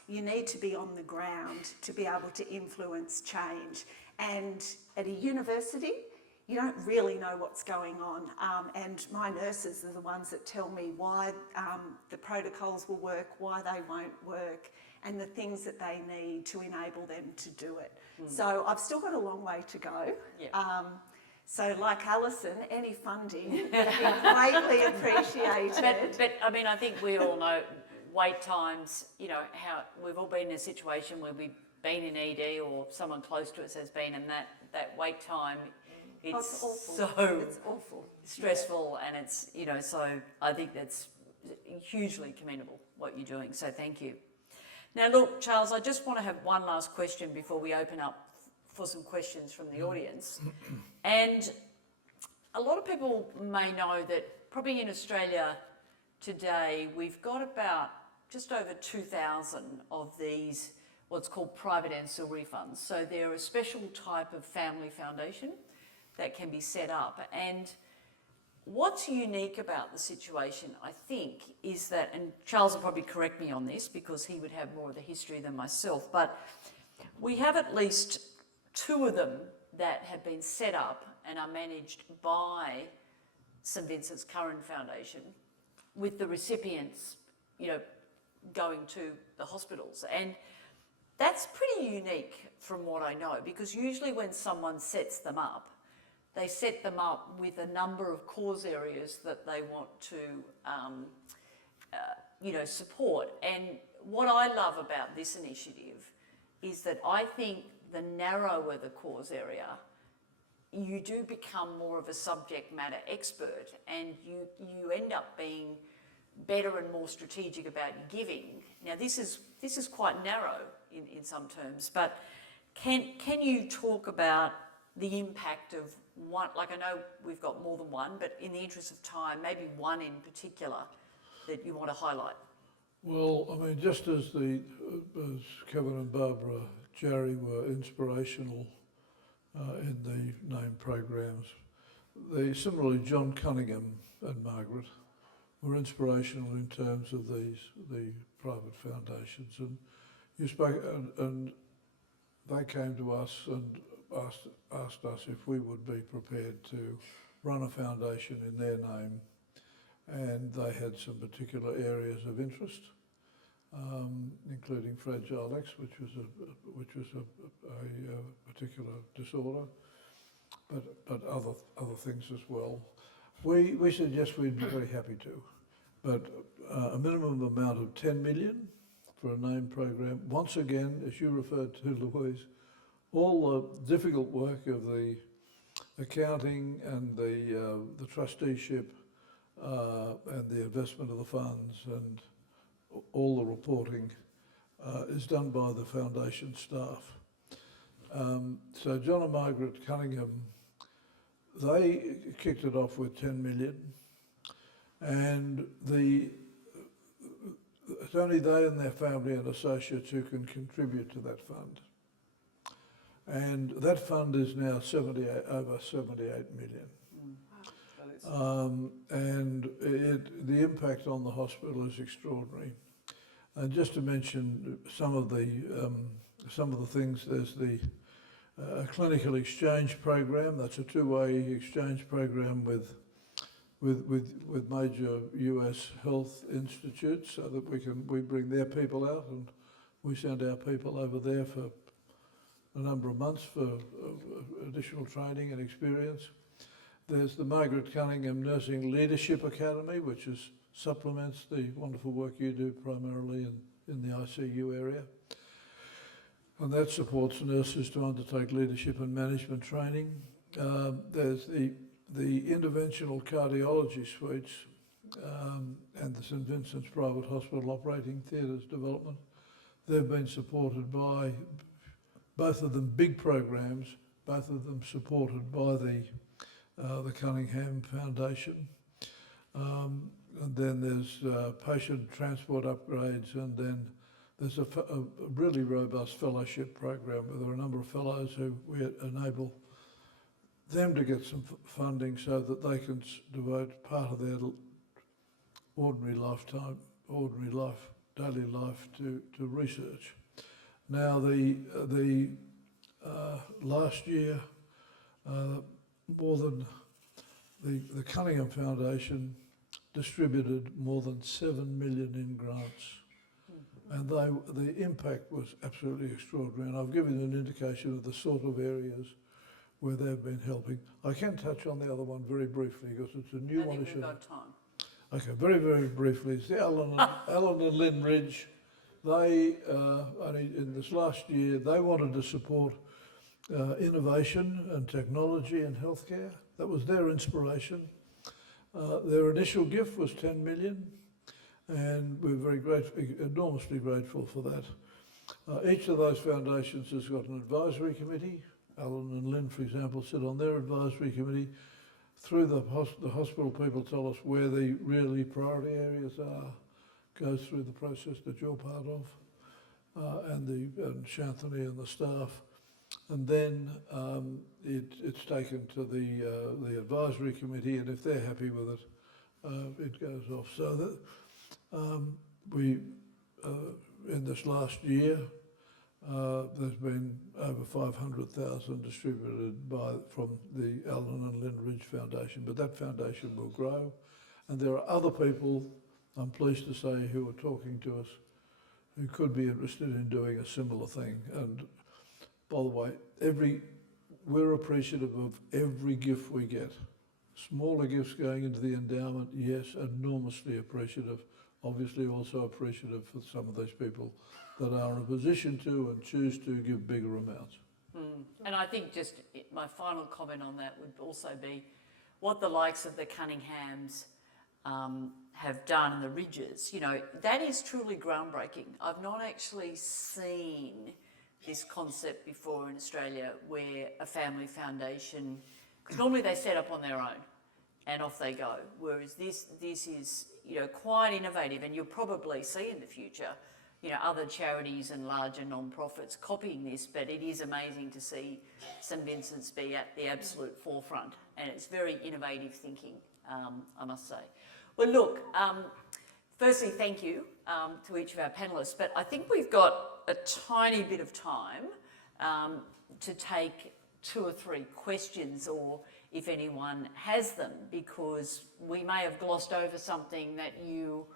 you need to be on the ground to be able to influence change. And at a university, you don't really know what's going on. And my nurses are the ones that tell me why the protocols will work, why they won't work, and the things that they need to enable them to do it. So I've still got a long way to go. Yeah. So like Alison, any funding would be greatly appreciated. But I mean, I think we all know wait times, you know, how we've all been in a situation where we've been in ED or someone close to us has been, and that wait time, it's awful. so It's awful. stressful, and it's, you know, so I think that's hugely commendable what you're doing, so thank you. Now look, Charles, I just want to have one last question before we open up for some questions from the audience. And a lot of people may know that probably in Australia today we've got about just over 2,000 of these what's called private ancillary funds. So they're a special type of family foundation that can be set up. And what's unique about the situation, I think, is that, and Charles will probably correct me on this because he would have more of the history than myself, but we have at least 2 of them that have been set up and are managed by St Vincent's Curran Foundation, with the recipients, you know, going to the hospitals. And that's pretty unique from what I know, because usually when someone sets them up, they set them up with a number of cause areas that they want to, you know, support. And what I love about this initiative is that I think the narrower the cause area, you do become more of a subject matter expert, and you end up being better and more strategic about your giving. Now this is quite narrow in some terms, but can you talk about the impact of one? Like, I know we've got more than one, but in the interest of time, maybe one in particular that you want to highlight. Well, I mean, just as Kevin and Barbara Jarry were inspirational in the named programs, similarly John Cunningham and Margaret were inspirational in terms of the private foundations. And you spoke, and they came to us and asked us if we would be prepared to run a foundation in their name, and they had some particular areas of interest, including Fragile X, which was a particular disorder, but other things as well. We said yes, we'd be very happy to, but a minimum amount of 10 million for a named program. Once again, as you referred to, Louise, all the difficult work of the accounting and the trusteeship and the investment of the funds and all the reporting is done by the foundation staff. So John and Margaret Cunningham, they kicked it off with 10 million, and it's only they and their family and associates who can contribute to that fund. And that fund is now over 78 million. And the impact on the hospital is extraordinary. And just to mention some of the things, there's the clinical exchange program. That's a 2-way exchange program with major US health institutes, so that we bring their people out and we send our people over there for a number of months for additional training and experience. There's the Margaret Cunningham Nursing Leadership Academy, which supplements the wonderful work you do primarily in the ICU area. And that supports nurses to undertake leadership and management training. There's the interventional cardiology suites and the St Vincent's Private Hospital Operating Theatres development. They've been supported by both of them big programs, both of them supported by the Cunningham Foundation. And then there's patient transport upgrades, and then there's a really robust fellowship program where there are a number of fellows who we enable them to get some funding so that they can devote part of their ordinary daily life to research. Now, the last year, more than the Cunningham Foundation distributed more than 7 million in grants, and the impact was absolutely extraordinary. And I've given you an indication of the sort of areas where they've been helping. I can touch on the other one very briefly because it's a new one. I think we've got time. Okay, very, very briefly. It's the Alan and Lynn Ridge. They, only in this last year, they wanted to support innovation and technology in healthcare. That was their inspiration. Their initial gift was 10 million, and we're very grateful, enormously grateful for that. Each of those foundations has got an advisory committee. Alan and Lynn, for example, sit on their advisory committee. Through the hospital, people tell us where the really priority areas are, goes through the process that you're part of, and Shanthony and the staff. And then it's taken to the advisory committee, and if they're happy with it, it goes off. So that we, in this last year, there's been over 500,000 distributed from the Alan and Lynn Ridge Foundation, but that foundation will grow. And there are other people, I'm pleased to say, who are talking to us who could be interested in doing a similar thing. And by the way, we're appreciative of every gift we get. Smaller gifts going into the endowment, yes, enormously appreciative. Obviously also appreciative for some of these people that are in a position to and choose to give bigger amounts. And I think just my final comment on that would also be what the likes of the Cunninghams have done in the Ridges. You know, that is truly groundbreaking. I've not actually seen this concept before in Australia where a family foundation, because normally they set up on their own and off they go, whereas this is, you know, quite innovative, and you'll probably see in the future, you know, other charities and larger non-profits copying this, but it is amazing to see St Vincent's be at the absolute forefront, and it's very innovative thinking, I must say. Well, look, firstly, thank you to each of our panellists, but I think we've got a tiny bit of time to take 2 or 3 questions, or if anyone has them, because we may have glossed over something that you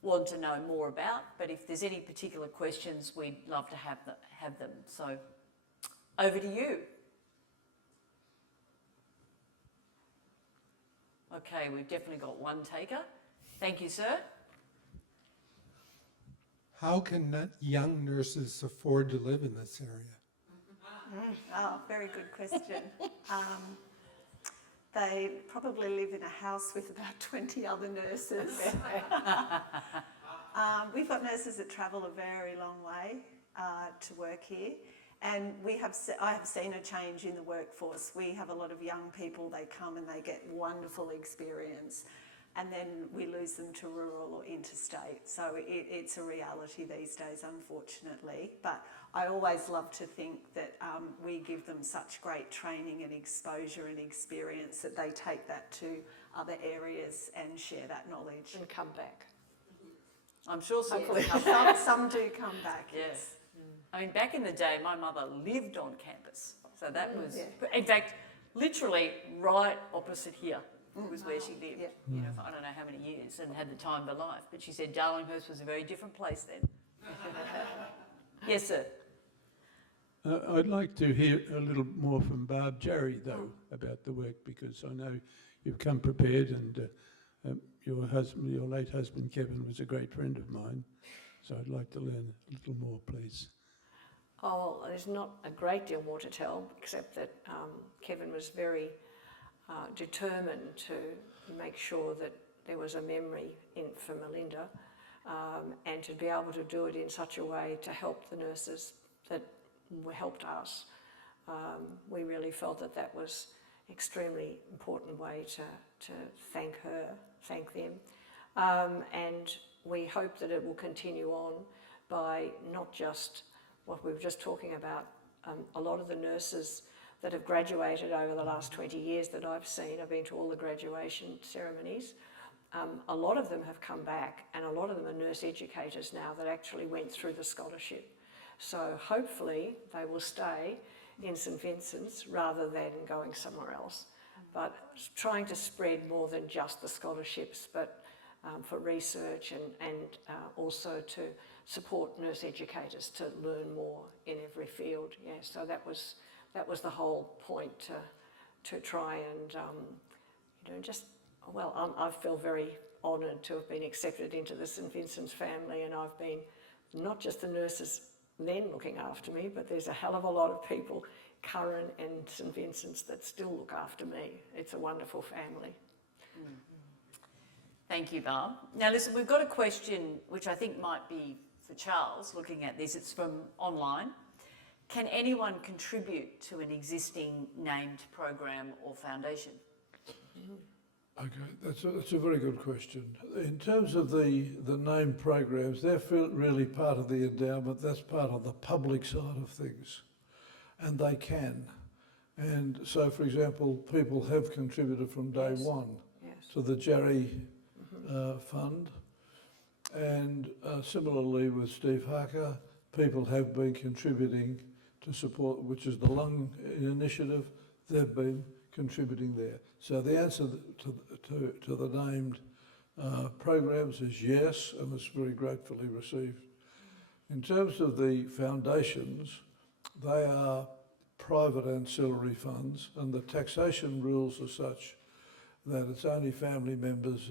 want to know more about, but if there's any particular questions, we'd love to have them. So over to you. Okay, we've definitely got one taker. Thank you, sir. How can young nurses afford to live in this area? Oh, very good question. They probably live in a house with about 20 other nurses. We've got nurses that travel a very long way to work here, and I have seen a change in the workforce. We have a lot of young people, they come and they get wonderful experience, and then we lose them to rural or interstate. So it's a reality these days, unfortunately. But I always love to think that we give them such great training and exposure and experience that they take that to other areas and share that knowledge. And come back. I'm sure some will come Some, back. some do come back, Yes. I mean, back in the day, my mother lived on campus. So that was, in fact, literally right opposite here was where she lived, you know, for I don't know how many years, and had the time of her life. But she said Darlinghurst was a very different place then. Yes, sir. I'd like to hear a little more from Barb Jarry, though, about the work, because I know you've come prepared, and your late husband, Kevin, was a great friend of mine. So I'd like to learn a little more, please. Oh, there's not a great deal more to tell, except that Kevin was very determined to make sure that there was a memory for Melinda, and to be able to do it in such a way to help the nurses that helped us. We really felt that that was extremely important way to thank her, thank them, and we hope that it will continue on by not just what we were just talking about. A lot of the nurses that have graduated over the last 20 years that I've seen, I've been to all the graduation ceremonies, a lot of them have come back, and a lot of them are nurse educators now that actually went through the scholarship. So hopefully they will stay in St Vincent's rather than going somewhere else. But trying to spread more than just the scholarships, but for research and also to support nurse educators to learn more in every field. Yeah, so that was the whole point, to try and I feel very honoured to have been accepted into the St Vincent's family, and I've been not just the nurses then looking after me, but there's a hell of a lot of people, Curran and St Vincent's, that still look after me. It's a wonderful family. Thank you, Barb. Now listen, we've got a question which I think might be for Charles, looking at this. It's from online. Can anyone contribute to an existing named program or foundation? Okay, that's a very good question. In terms of the named programs, they're really part of the endowment. That's part of the public side of things, and they can. And so, for example, people have contributed from day one to the Jarry fund, and similarly with Steve Harker, people have been contributing to support, which is the lung initiative. They've been contributing there. So the answer to the named programs is yes, and it's very gratefully received. In terms of the foundations, they are private ancillary funds, and the taxation rules are such that it's only family members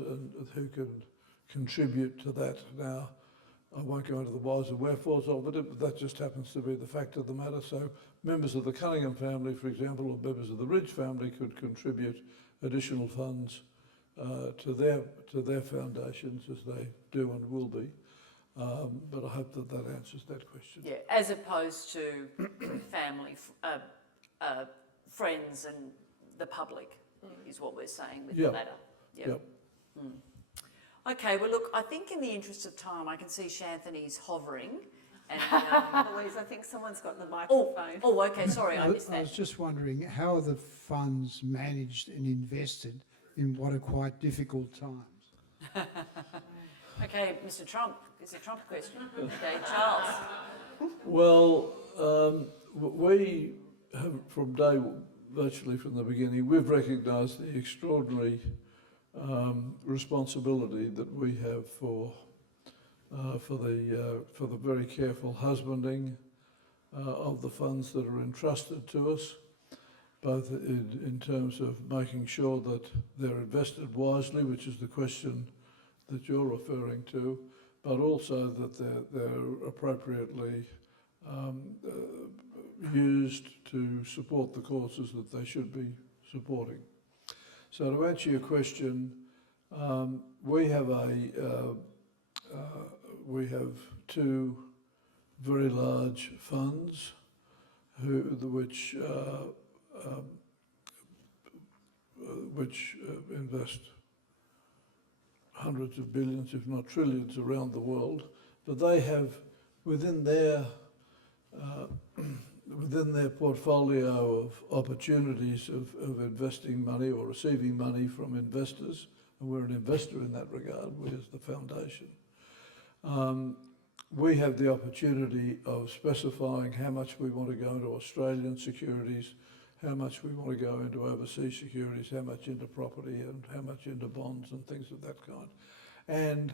who can contribute to that. Now, I won't go into the whys and wherefores of it, but that just happens to be the fact of the matter. So members of the Cunningham family, for example, or members of the Ridge family could contribute additional funds to their foundations, as they do and will be. But I hope that answers that question. Yeah, as opposed to family, friends and the public is what we're saying with the latter. Yep. Okay, well look, I think in the interest of time, I can see Shanthony's hovering. And, Louise, I think someone's got the microphone. oh, okay, sorry, I missed I that. was just wondering, how are the funds managed and invested in what are quite difficult times? Okay, Mr. Trump, it's a Trump question. Okay, Charles. Well, we have virtually from the beginning, we've recognised the extraordinary responsibility that we have for the very careful husbanding of the funds that are entrusted to us, both in terms of making sure that they're invested wisely, which is the question that you're referring to, but also that they're appropriately used to support the causes that they should be supporting. So to answer your question, we have two very large funds which invest hundreds of billions, if not trillions, around the world. But they have within their portfolio of opportunities of investing money or receiving money from investors, and we're an investor in that regard, we as the foundation. We have the opportunity of specifying how much we want to go into Australian securities, how much we want to go into overseas securities, how much into property and how much into bonds and things of that kind. And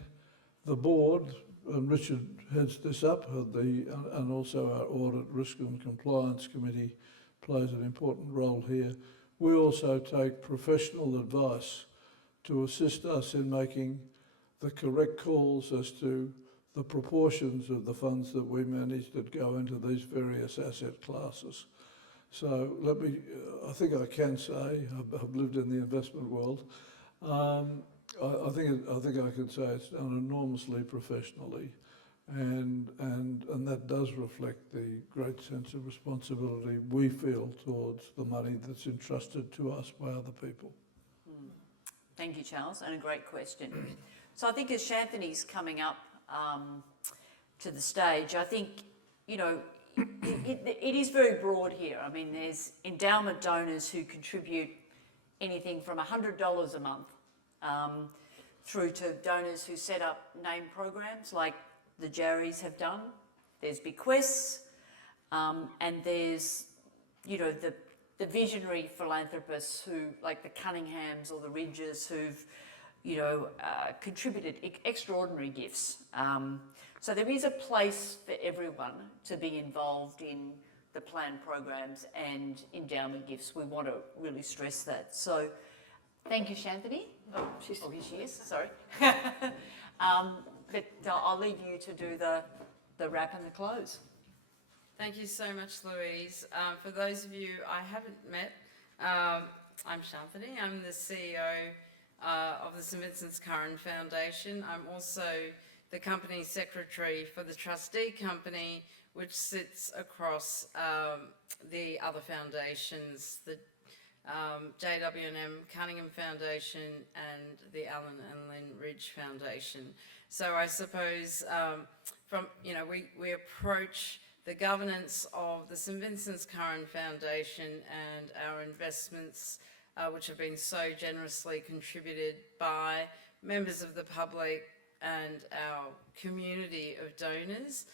the board, and Richard heads this up, and also our Audit, Risk and Compliance Committee plays an important role here. We also take professional advice to assist us in making the correct calls as to the proportions of the funds that we manage that go into these various asset classes. So let me, I think I can say, I've lived in the investment world, I think I can say it's done enormously professionally, and that does reflect the great sense of responsibility we feel towards the money that's entrusted to us by other people. Thank you, Charles, and a great question. So I think as Shanthony's coming up to the stage, I think, you know, it is very broad here. I mean, there's endowment donors who contribute anything from $100 a month through to donors who set up name programs like the Jarrys have done. There's bequests, and there's, you know, the visionary philanthropists who, like the Cunninghams or the Ridges, who've, you know, contributed extraordinary gifts. So there is a place for everyone to be involved in the planned programs and endowment gifts. We want to really stress that. So thank you, Shanthony. Oh, here she is, sorry. But I'll leave you to do the wrap and the close. Thank you so much, Louise. For those of you I haven't met, I'm Shanthony. I'm the CEO of the St Vincent's Curran Foundation. I'm also the company secretary for the trustee company, which sits across the other foundations, the JW&M Cunningham Foundation and the Allen and Lynn Ridge Foundation. So I suppose we approach the governance of the St Vincent's Curran Foundation and our investments, which have been so generously contributed by members of the public and our community of donors,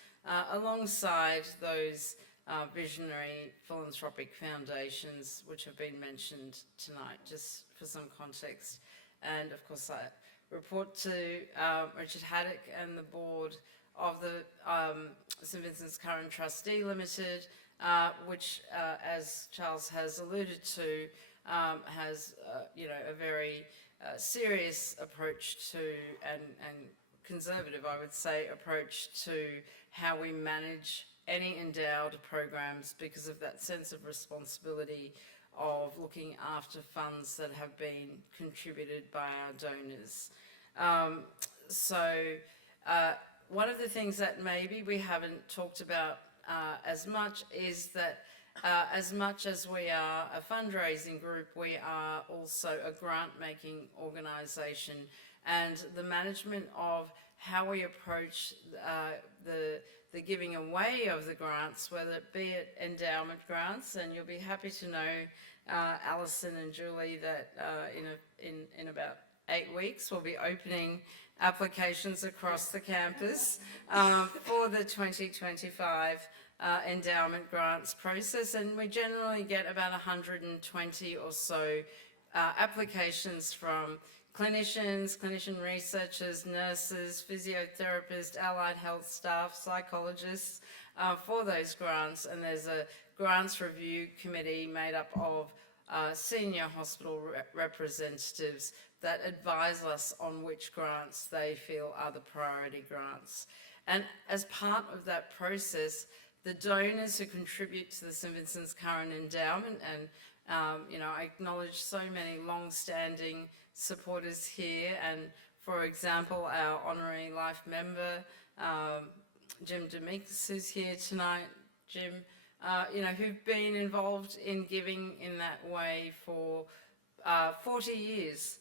alongside those visionary philanthropic foundations which have been mentioned tonight, just for some context. And of course I report to Richard Haddock and the board of the St Vincent's Curran Trustee Limited, which, as Charles has alluded to, has a very serious approach to and conservative, I would say, approach to how we manage any endowed programs, because of that sense of responsibility of looking after funds that have been contributed by our donors. One of the things that maybe we haven't talked about as much is that as much as we are a fundraising group, we are also a grant-making organisation, and the management of how we approach the giving away of the grants, whether it be endowment grants, and you'll be happy to know, Alison and Julie, that in about 8 weeks we'll be opening applications across the campus for the 2025 endowment grants process, and we generally get about 120 or so applications from clinicians, clinician researchers, nurses, physiotherapists, allied health staff, psychologists for those grants, and there's a grants review committee made up of senior hospital representatives that advise us on which grants they feel are the priority grants. And as part of that process, the donors who contribute to the St Vincent's Curran Endowment, and I acknowledge so many long-standing supporters here, and for example our honorary life member Jim Demix, who's here tonight. Jim, who've been involved in giving in that way for 40 years,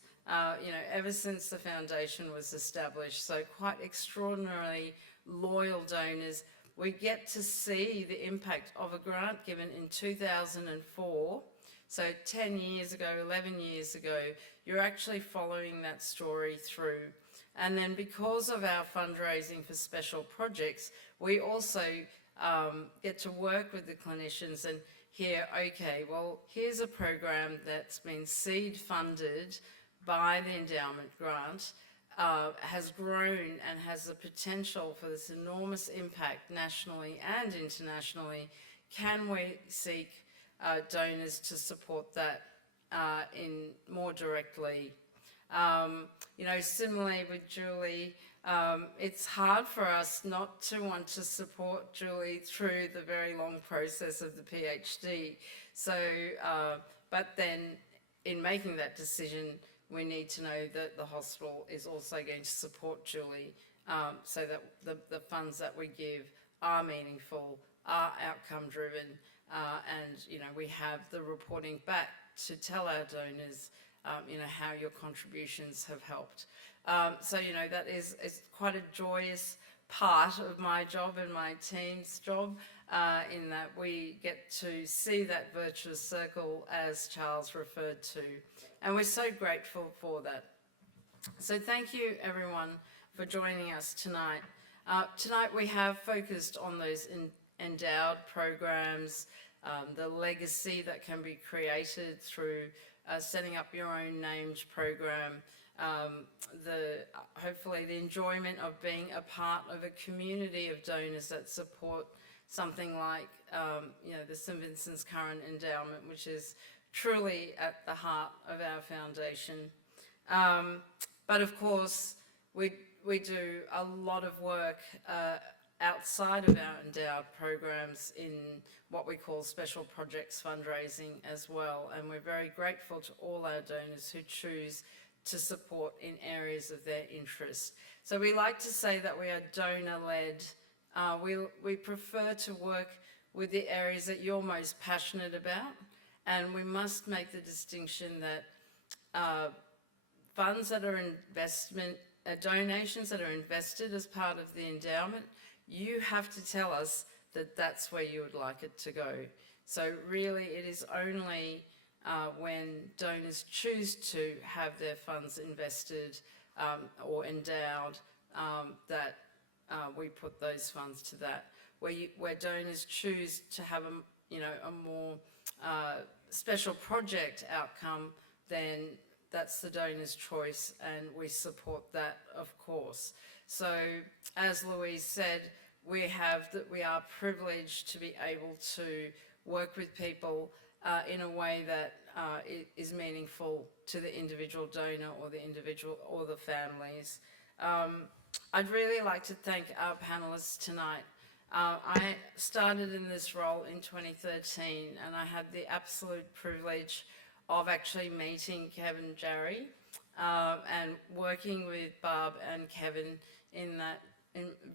ever since the foundation was established. So quite extraordinarily loyal donors. We get to see the impact of a grant given in 2004. So 10 years ago, 11 years ago, you're actually following that story through. And then because of our fundraising for special projects, we also get to work with the clinicians and hear, okay, well, here's a program that's been seed funded by the endowment grant. has grown and has the potential for this enormous impact nationally and internationally, can we seek donors to support that in more directly? You know, similarly with Julie, it's hard for us not to want to support Julie through the very long process of the PhD. So, but then in making that decision, we need to know that the hospital is also going to support Julie, so that the funds that we give are meaningful, are outcome driven, and, you know, we have the reporting back to tell our donors, you know, how your contributions have helped. So, you know, that is quite a joyous part of my job and my team's job, in that we get to see that virtuous circle, as Charles referred to, and we're so grateful for that. So thank you everyone for joining us tonight. Tonight we have focused on those endowed programs, the legacy that can be created through setting up your own named program, hopefully the enjoyment of being a part of a community of donors that support something like you know, the St Vincent's Curran Endowment, which is truly at the heart of our foundation. But of course, we do a lot of work outside of our endowed programs in what we call special projects fundraising as well, and we're very grateful to all our donors who choose to support in areas of their interest. So we like to say that we are donor-led. We prefer to work with the areas that you're most passionate about, and we must make the distinction that funds that are donations that are invested as part of the endowment, you have to tell us that that's where you would like it to go. So really it is only when donors choose to have their funds invested or endowed that we put those funds to that. Where donors choose to have a more special project outcome, then that's the donor's choice, and we support that, of course. So, as Louise said, we are privileged to be able to work with people in a way that is meaningful to the individual donor or the families. I'd really like to thank our panelists tonight. I started in this role in 2013, and I had the absolute privilege of actually meeting Kevin and Jarry and working with Barb and Kevin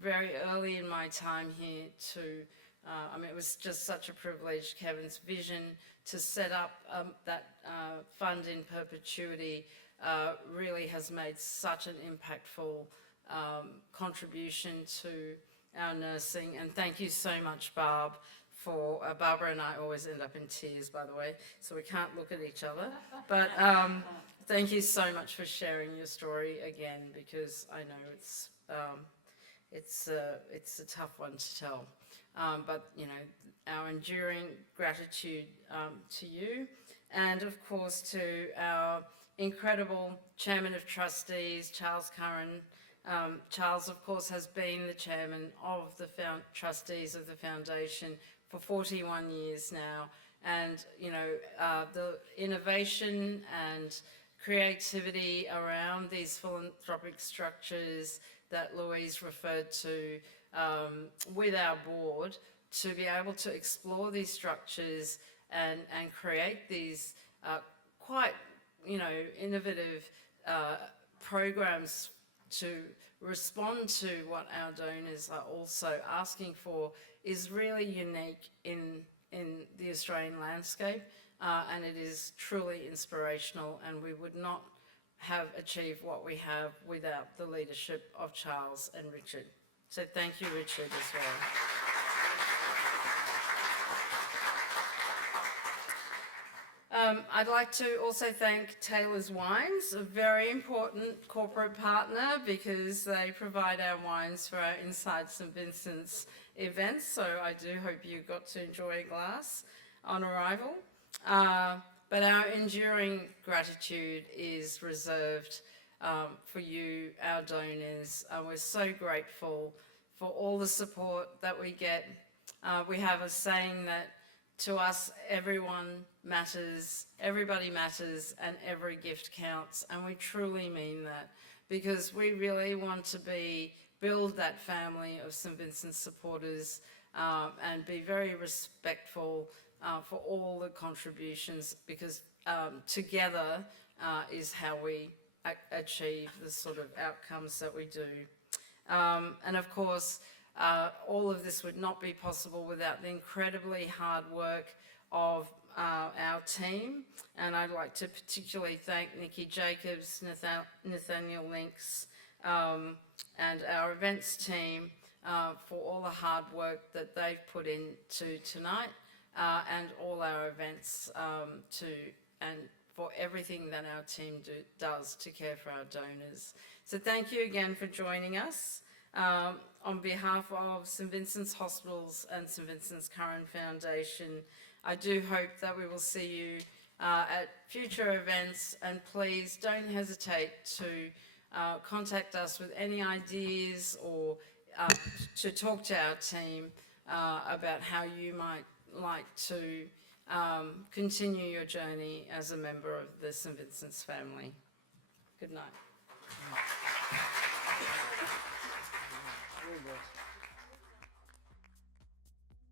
very early in my time here to, it was just such a privilege. Kevin's vision to set up that fund in perpetuity really has made such an impactful contribution to our nursing, and thank you so much, Barb, for Barbara and I always end up in tears, by the way, so we can't look at each other, but thank you so much for sharing your story again, because I know it's a tough one to tell, but you know, our enduring gratitude to you, and of course to our incredible Chairman of Trustees, Charles Curran. Charles, of course, has been the chairman of the trustees of the foundation for 41 years now, and you know, the innovation and creativity around these philanthropic structures that Louise referred to with our board, to be able to explore these structures and create these quite, you know, innovative programs to respond to what our donors are also asking for is really unique in the Australian landscape, and it is truly inspirational, and we would not have achieved what we have without the leadership of Charles and Richard. So thank you, Richard, as well. I'd like to also thank Taylor's Wines, a very important corporate partner, because they provide our wines for our Inside St Vincent's events, so I do hope you got to enjoy a glass on arrival. But our enduring gratitude is reserved for you, our donors. We're so grateful for all the support that we get. We have a saying that to us, everyone matters, everybody matters, and every gift counts. And we truly mean that, because we really want to build that family of St Vincent supporters and be very respectful for all the contributions, because together is how we achieve the sort of outcomes that we do. And of course, all of this would not be possible without the incredibly hard work of our team, and I'd like to particularly thank Nikki Jacobs, Nathaniel Links, and our events team for all the hard work that they've put into tonight, and all our events and for everything that our team does to care for our donors. So thank you again for joining us. On behalf of St Vincent's Hospitals and St Vincent's Curran Foundation, I do hope that we will see you at future events, and please don't hesitate to contact us with any ideas or to talk to our team about how you might like to continue your journey as a member of the St Vincent's family. Good night.